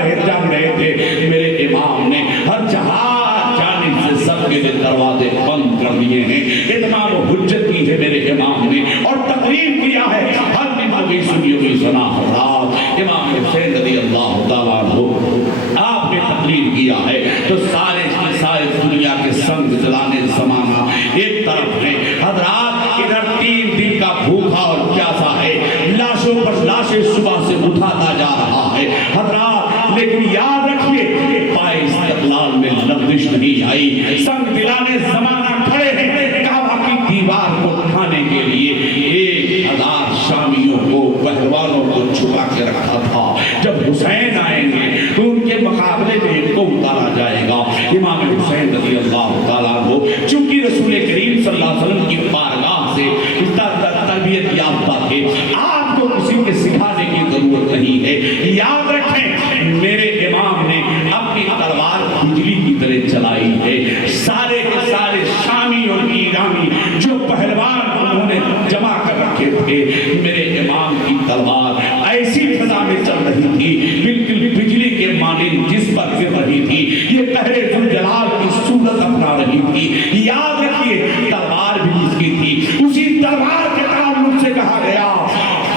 رہے تھے. میرے امام نے ہر جہاں جانب سے سب کے دروازے بند کر دیے ہیں. اتمام حجت تھے میرے امام نے اور تقریر کیا ہے ہر دن ہوئی سنی ہوئی سنا رات امام حسین رضی اللہ تعالیٰ عنہ آپ نے تقریر کیا ہے تو سارے دنیا کے سنگ جلانے زمانہ ایک طرف ہے حضرات ادھر 3 دن کا بھوکا اور پیاسا ہے لاشوں پر لاشیں صبح سے اٹھاتا جا رہا ہے حضرات لیکن یاد رکھیے پائے استقلال میں لغزش نہیں آئی سنگ دلانے زمانہ کھڑے ہیں کعبہ کی دیوار کو کھانے کے لیے 1000 شامیوں کو پہلوانوں کو چھپا کے رکھا تھا جب حسین آئیں گے تو ان کے مقابلے میں ان کو اتارا جائے گا امام حسین رضی اللہ تعالیٰ عنہ چونکہ رسول کریم صلی اللہ علیہ وسلم کی بارگاہ سے تربیت یافتہ تھے آپ کو کسی کے سکھانے کی ضرورت نہیں ہے یاد رکھیں میرے امام نے اپنی تلوار بجلی کی طرح چلائی ہے سارے کے سارے شامی اور ایرانی جو پہلوان انہوں نے جمع کر رکھے تھے میرے امام کی تلوار ایسی فضا میں چل رہی تھی بالکل بجلی کے مانند جس پر گر رہی تھی یہ پہرے ذوالجلال کی صورت اپنا رہی تھی یاد رکھیے تلوار بھی اس کی تھی اسی تلوار کے تعلق سے کہا گیا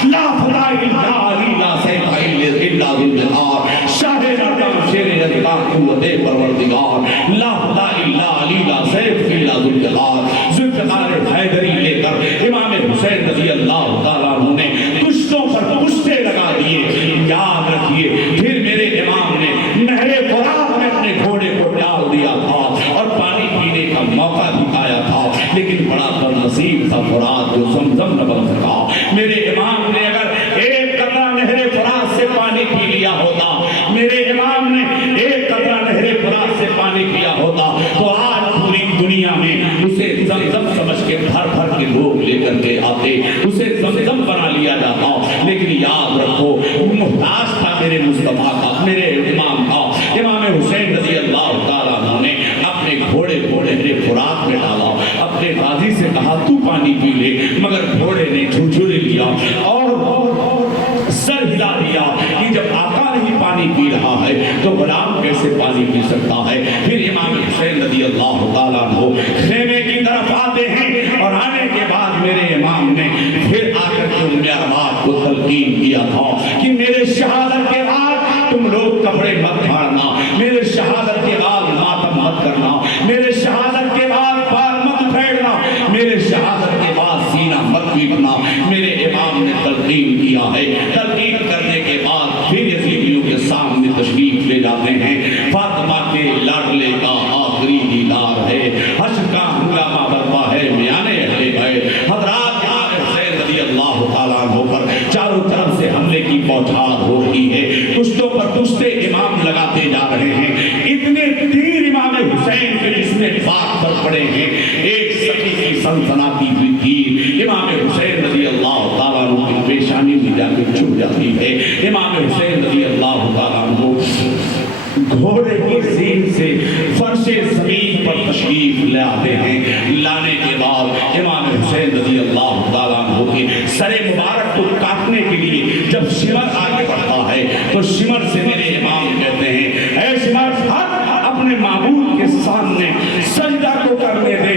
لا فدا الا علی لا سیف الا ذوالجلال شاہ مردان شیر ازدار قوت پروردگار لا فدا الا علی لا سیف الا ذوالجلال ذوالفقار حیدری لے کر امام حسین رضی اللہ تعالیٰ عنہ نے پشتوں پر پشتے لگا دیے یاد رکھیے پھر میرے امام نے نہر فرات میں اپنے گھوڑے کو ڈال دیا تھا اور پانی پینے کا موقع دکھایا تھا لیکن بڑا بدنصیب تھا فرات جو زمزم نہ بن سکا میرے امام نے اگر ایک قطرہ نہر فرات سے پانی پی لیا ہوتا میرے امام نے ایک قطرہ نہر فرات سے پانی پیا ہوتا تو آج پوری دنیا میں اسے زمزم سمجھ کے بھر بھر کے لوگ لے کر کے آتے اسے زمزم بنا لیا جاتا لیکن یاد رکھو محتاج تھا میرے مصطفیٰ کا میرے امام کا امام حسین رضی اللہ تعالیٰ عنہ نے اپنے گھوڑے فرات میں ڈالا اپنے غازی سے کہا تو پانی پی لے مگر گھوڑے نے جھنجھوڑے لیا اور سر ہلا دیا کہ جب آقا نہیں پانی پی رہا ہے تو غلام کیسے پانی پی سکتا ہے پھر امام حسین رضی اللہ تعالیٰ عنہ خیمے کی طرف آتے ہیں اور آنے کے بعد میرے امام نے پھر آ کر کے ام عمار کو تلقین کیا تھا کہ میرے شہادت کے بعد تم لوگ کپڑے مت پھاڑنا میرے شہادت کے بعد ماتم مت کرنا میرے شہادت کے بعد پار مت پھیرنا میرے شہادت کے بعد سینہ مت پیٹنا میرے امام نے تلقین کیا ہے تلقین کرنے کے بعد پھر یزیدیوں کے سامنے تشریف لے جاتے ہیں فاطمہ کے لاڈلے کا آخری دیدار ہے حشر کا ہنگامہ برپا ہے میانے اہل بیت حضرات امام حسین رضی اللہ تعالیٰ عنہ پر چاروں طرف سے حملے کی بوچھار ہو رہی ہے پشتوں پر پشتے امام لگاتے جا رہے ہیں اتنے تیر امام حسین کے جسم پاک پر پڑے ہیں ایک سخی کی سنسناتی ہوئی تیر امام حسین رضی اللہ تعالیٰ عنہ کی پیشانی میں جا کے چھپ جاتی ہے امام حسین رضی اللہ تعالیٰ عنہ گھوڑے کی زین سے فرش زمین پر تشریف لے آتے ہیں لانے کے بعد امام حسین رضی اللہ تعالیٰ عنہ کے سر مبارک کو کاٹنے کے لیے جب شمر آگے بڑھتا ہے تو شمر سے میرے امام کہتے ہیں اے شمر اپنے معبود کے سامنے سجدہ کو کرنے دے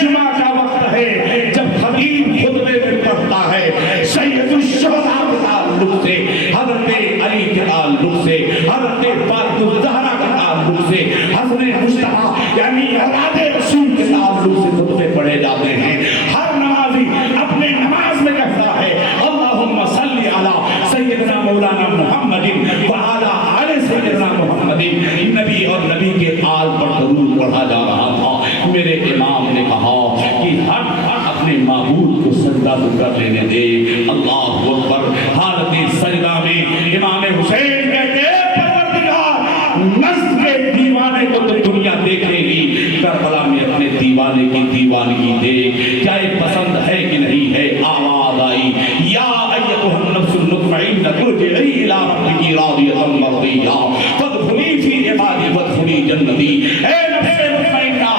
جمعہ کا وقت ہے جب خطیب خطبے میں پڑھتا ہے سید الشہداء کے تعلق سے حضرت علی کے تعلق سے حضرت فاطمہ الزہرا کے تعلق سے حضرت مصطفیٰ یعنی اولاد رسول کے تعلق سے خطبے پڑھے جاتے ہیں ہر نمازی اپنے نماز میں کہتا ہے اللہم صلی علی سیدنا مولانا محمد وعلی آل سیدنا محمد نبی اور نبی کے آل پر درود پڑھا جا رہا تھا میرے امام نے کہا کہ ہر اپنے معبود کو سجدہ کر لینے دے اللہ اکبر حالت سجدہ میں امام حسین کہتے پروردگار نزد کے دیوانے کو تو دنیا دیکھے گی کربلا میں اپنے دیوانے کی دیوانگی دے کیا یہ پسند ہے کہ نہیں ہے آواز آئی یا ایتھا النفس المطمئنہ ارجعی الی ربک راضیۃ مرضیہ فادخلی فی عبادی وادخلی جنتی اے نفس مطمئنہ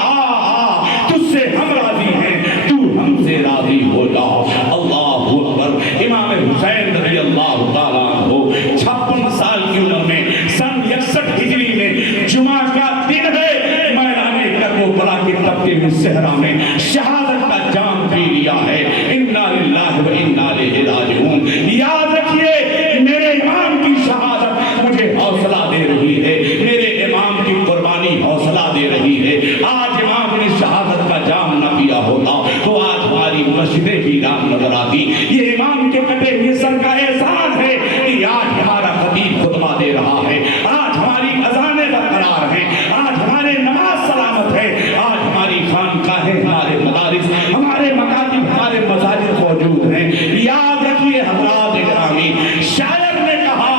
تجھ سے ہم راضی ہیں تو ہم سے راضی ہو جا اللہ اکبر امام حسین رضی اللہ تعالیٰ عنہ 56 سال کی عمر میں سن 61 ہجری میں جمعہ کا دن ہے میدان کربلا کے طبقے میں صحرا میں شہادت کا جام پی لیا ہے. انا للہ و انا الیہ راجعون. یاد رکھیے میرے امام کی شہادت مجھے حوصلہ دے رہی ہے, میرے امام کی قربانی حوصلہ دے رہی ہے. آج امام نے شہادت کا جام نہ پیا ہوتا تو آج ہماری مسجدیں ویران نظر آتی. یہ امام کے کٹے ہوئے سر کا احساس ہے کہ آج ہمارا خطیب خطبہ دے رہا ہے, آج ہماری اذانیں برقرار ہیں, آج ہمارے نماز سلامت ہے, آج ہماری خانقاہیں, ہمارے مدارس, ہمارے مکاتب, ہمارے مساجد موجود ہیں. یاد رکھیے حضرات گرامی, شاعر نے کہا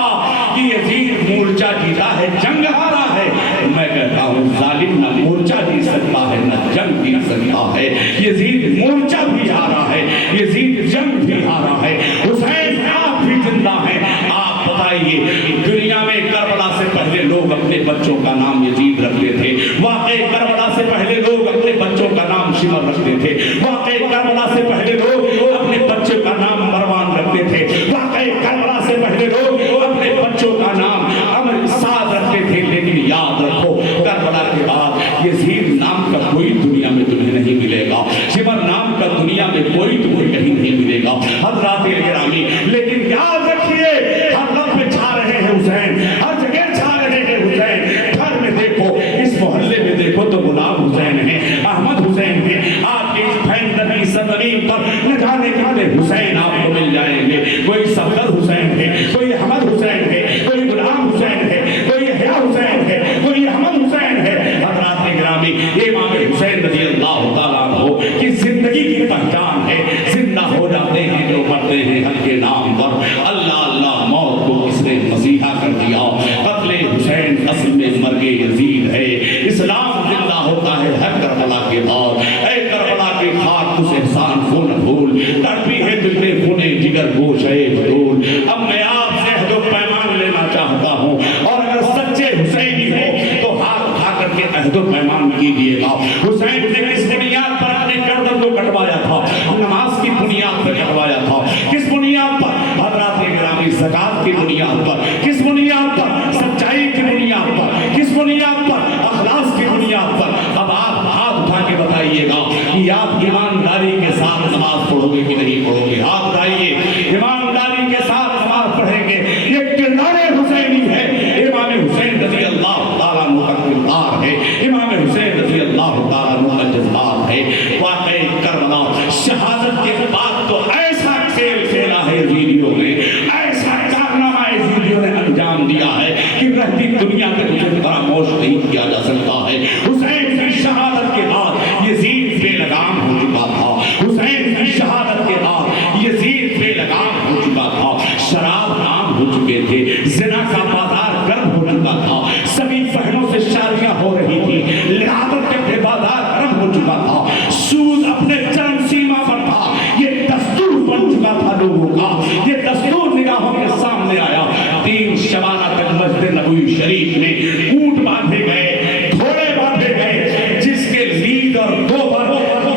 کہ یزید مورچہ جیتا ہے, جنگ ہارا ہے. میں کہتا ہوں ظالم نہ مورچہ جیت سکتا ہے نہ جنگ جیت سکتا ہے. یزید مورچہ بھی ہارا ہے, یزید جنگ بھی ہارا ہے. حسین آپ بھی زندہ ہیں. آپ بتائیے دنیا میں کربلا سے پہلے لوگ اپنے بچوں کا نام یزید رکھتے تھے, واقعی کربلا سے پہلے لوگ اپنے بچوں کا نام شمر رکھتے تھے, واقعی کربلا سے پہلے لوگ اپنے بچوں کا نام مروان رکھتے تھے, واقعی کربلا سے پہلے لوگ اپنے بچوں کا نام امر سعد رکھتے تھے. لیکن یاد رکھو کربلا کے بعد یزید نام کا کوئی دنیا میں تمہیں نہیں ملے گا, شمر نام کا دنیا میں کوئی تمہیں کہیں نہیں ملے گا حضرات گرامی. لیکن یاد رکھیے ہر لب پہ چھا رہے ہیں حسین, ہر جگہ چھا رہے ہیں حسین. گھر میں دیکھو, اس محلے میں دیکھو تو غلام حسین ہیں, احمد حسین ہیں. آپ کے اس پھیلتی سرزمین پر نہ جانے کتنے حسین آپ کو مل جائیں گے. کوئی صفدر حسین ہے, کوئی احمد حسین ہے, کوئی غلام حسین ہے, کوئی یحییٰ حسین ہے, کوئی احمد حسین ہے. حضرات گرامی امام حسین رضی اللہ تعالیٰ عنہ کی زندگی کی پہچان ہے. زندہ ہو جاتے ہیں جو مرتے ہیں حق کے نام پر. اللہ اللہ موت کو کس نے مسیحا کر دیا. قتل حسین اصل میں مرگ یزید ہے. اسلام زندہ ہوتا ہے ہر کربلا کے بعد. اے کربلا کے خاک اس احسان کو نہ بھول, تڑپی ہے دل میں خون جگر گوش ہے بدول. اب میں آپ سے عہد و پیمان لینا چاہتا ہوں, اور اگر سچے حسینی ہو تو ہاتھ اٹھا کر کے عہد و پیمان کیجیے گا. حسین نے کس بنیاد پر اپنے گردن کو کٹوایا تھا؟ نماز کی بنیاد پر کٹوایا تھا. کس بنیاد پر؟ حضرات گرامی زکات کی بنیاد پر. کس بنیاد پر؟ سچائی کی بنیاد پر. کس بنیاد پر؟ اخلاص کی بنیاد پر. اب آپ ہاتھ اٹھا کے بتائیے گا کہ آپ ایمانداری کے ساتھ نماز پڑھو گے کہ نہیں پڑھو گے؟ ہاتھ اٹھائیے. ایمانداری کے ساتھ نماز پڑھیں گے. یہ کردار حسینی ہے. امام حسین رضی اللہ تعالیٰ عنہ کا کردار ہے, امام حسین رضی اللہ تعالیٰ عنہ کا جذبات ہے. واقعی کربلا شہادت کے بعد تو ایسا کھیل کھیلا ہے یزیدیوں نے, ایسا کارنامہ یزیدیوں نے انجام دیا ہے کہ رہتی دنیا کے اسے فراموش نہیں کیا جا سکتا ہے. حسین کی شہادت کے بعد یزید بے لگام ہو چکا تھا. حسین کی شہادت کے بعد یزید بے لگام ہو چکا تھا. شراب عام ہو چکے تھے, زنا کا بازار گرم ہو چکا تھا, سبھی پہلوں سے شادیاں ہو رہی تھی, لعابت کے بازار گرم ہو چکا تھا, سود اپنے چرم سیما پر تھا. یہ دستور بن چکا تھا لوگوں کا, یہ دستور نگاہوں کے سامنے آیا. 3 شبانہ تک مسجد نبوی شریف میں اونٹ باندھے گئے, گھوڑے باندھے گئے, جس کے لیڈر 2 بار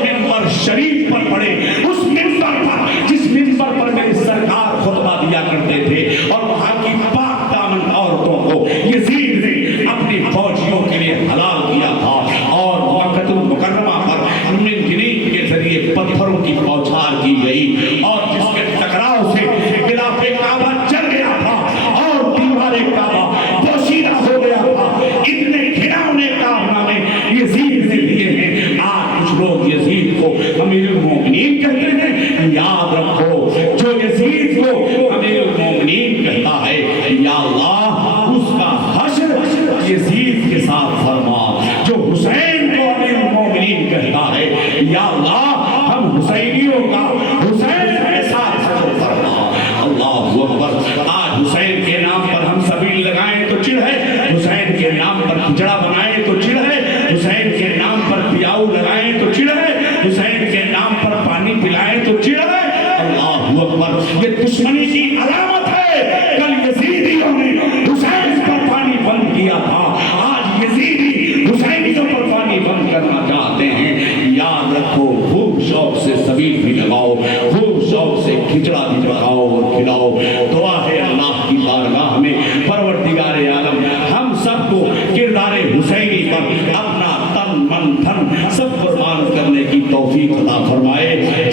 منبر شریف پر پڑے. اس منبر پر, جس منبر پر میری سرکار خطبہ دیا کرتے تھے, اور وہاں کی پاک دامن عورتوں کو یزید نے اپنی فوجیوں کے لیے حلال کیا تھا. اور مکہ المکرمہ پر منجنیق کے ذریعے پتھروں کی بوچھار کی گئی, اور جس کے ٹکراؤ سے غلاف کعبہ جل گیا تھا اور دیوار کعبہ پوشیدہ ہو گیا تھا. اتنے گھناؤنے کارنامے یزید نے دیے ہیں. آج کچھ لوگ یزید کو امیر المومنین کہتے ہیں. یاد رکھو جو یزید کو امیر المومنین کہتا ہے, یا اللہ اس کا حشر یزید کے ساتھ فرما. جو حسین کو امیر المومنین کہتا ہے, یا اللہ ہم حسینیوں کا حسین کے ساتھ حشر فرما. اللہ اکبر. آج حسین کے نام پر ہم سبیل لگائیں تو چڑ ہے, حسین کے نام پر کھچڑا بنائیں تو چڑ ہے, حسین کے نام پر پیاؤ لگائیں تو چڑ ہے, حسین کے نام پر پانی پلائیں تو چڑ ہے. اللہ اکبر. یہ دشمنی کی علامت ہے. کل یزیدیوں نے حسین پر پانی بند کیا تھا, آج یزیدی حسینیوں پر پانی بند کرنا چاہتے ہیں. یاد رکھو خوب شوق سے سبیل بھی لگاؤ, خوب شوق سے کھچڑا بھی پکاؤ اور کھلاؤ. دعا ہے اللہ کی بارگاہ میں پروردگار عالم ہم سب کو کردار حسینی پر اپنا تن من دھن سب قربان کرنے کی توفیق عطا فرمائے.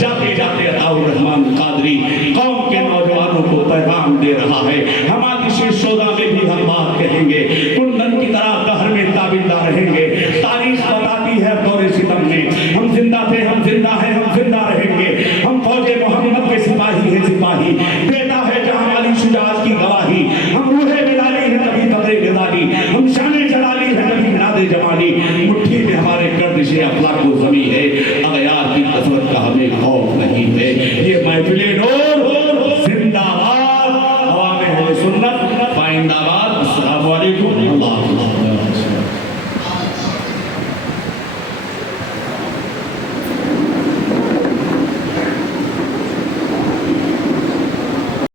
رہا ہے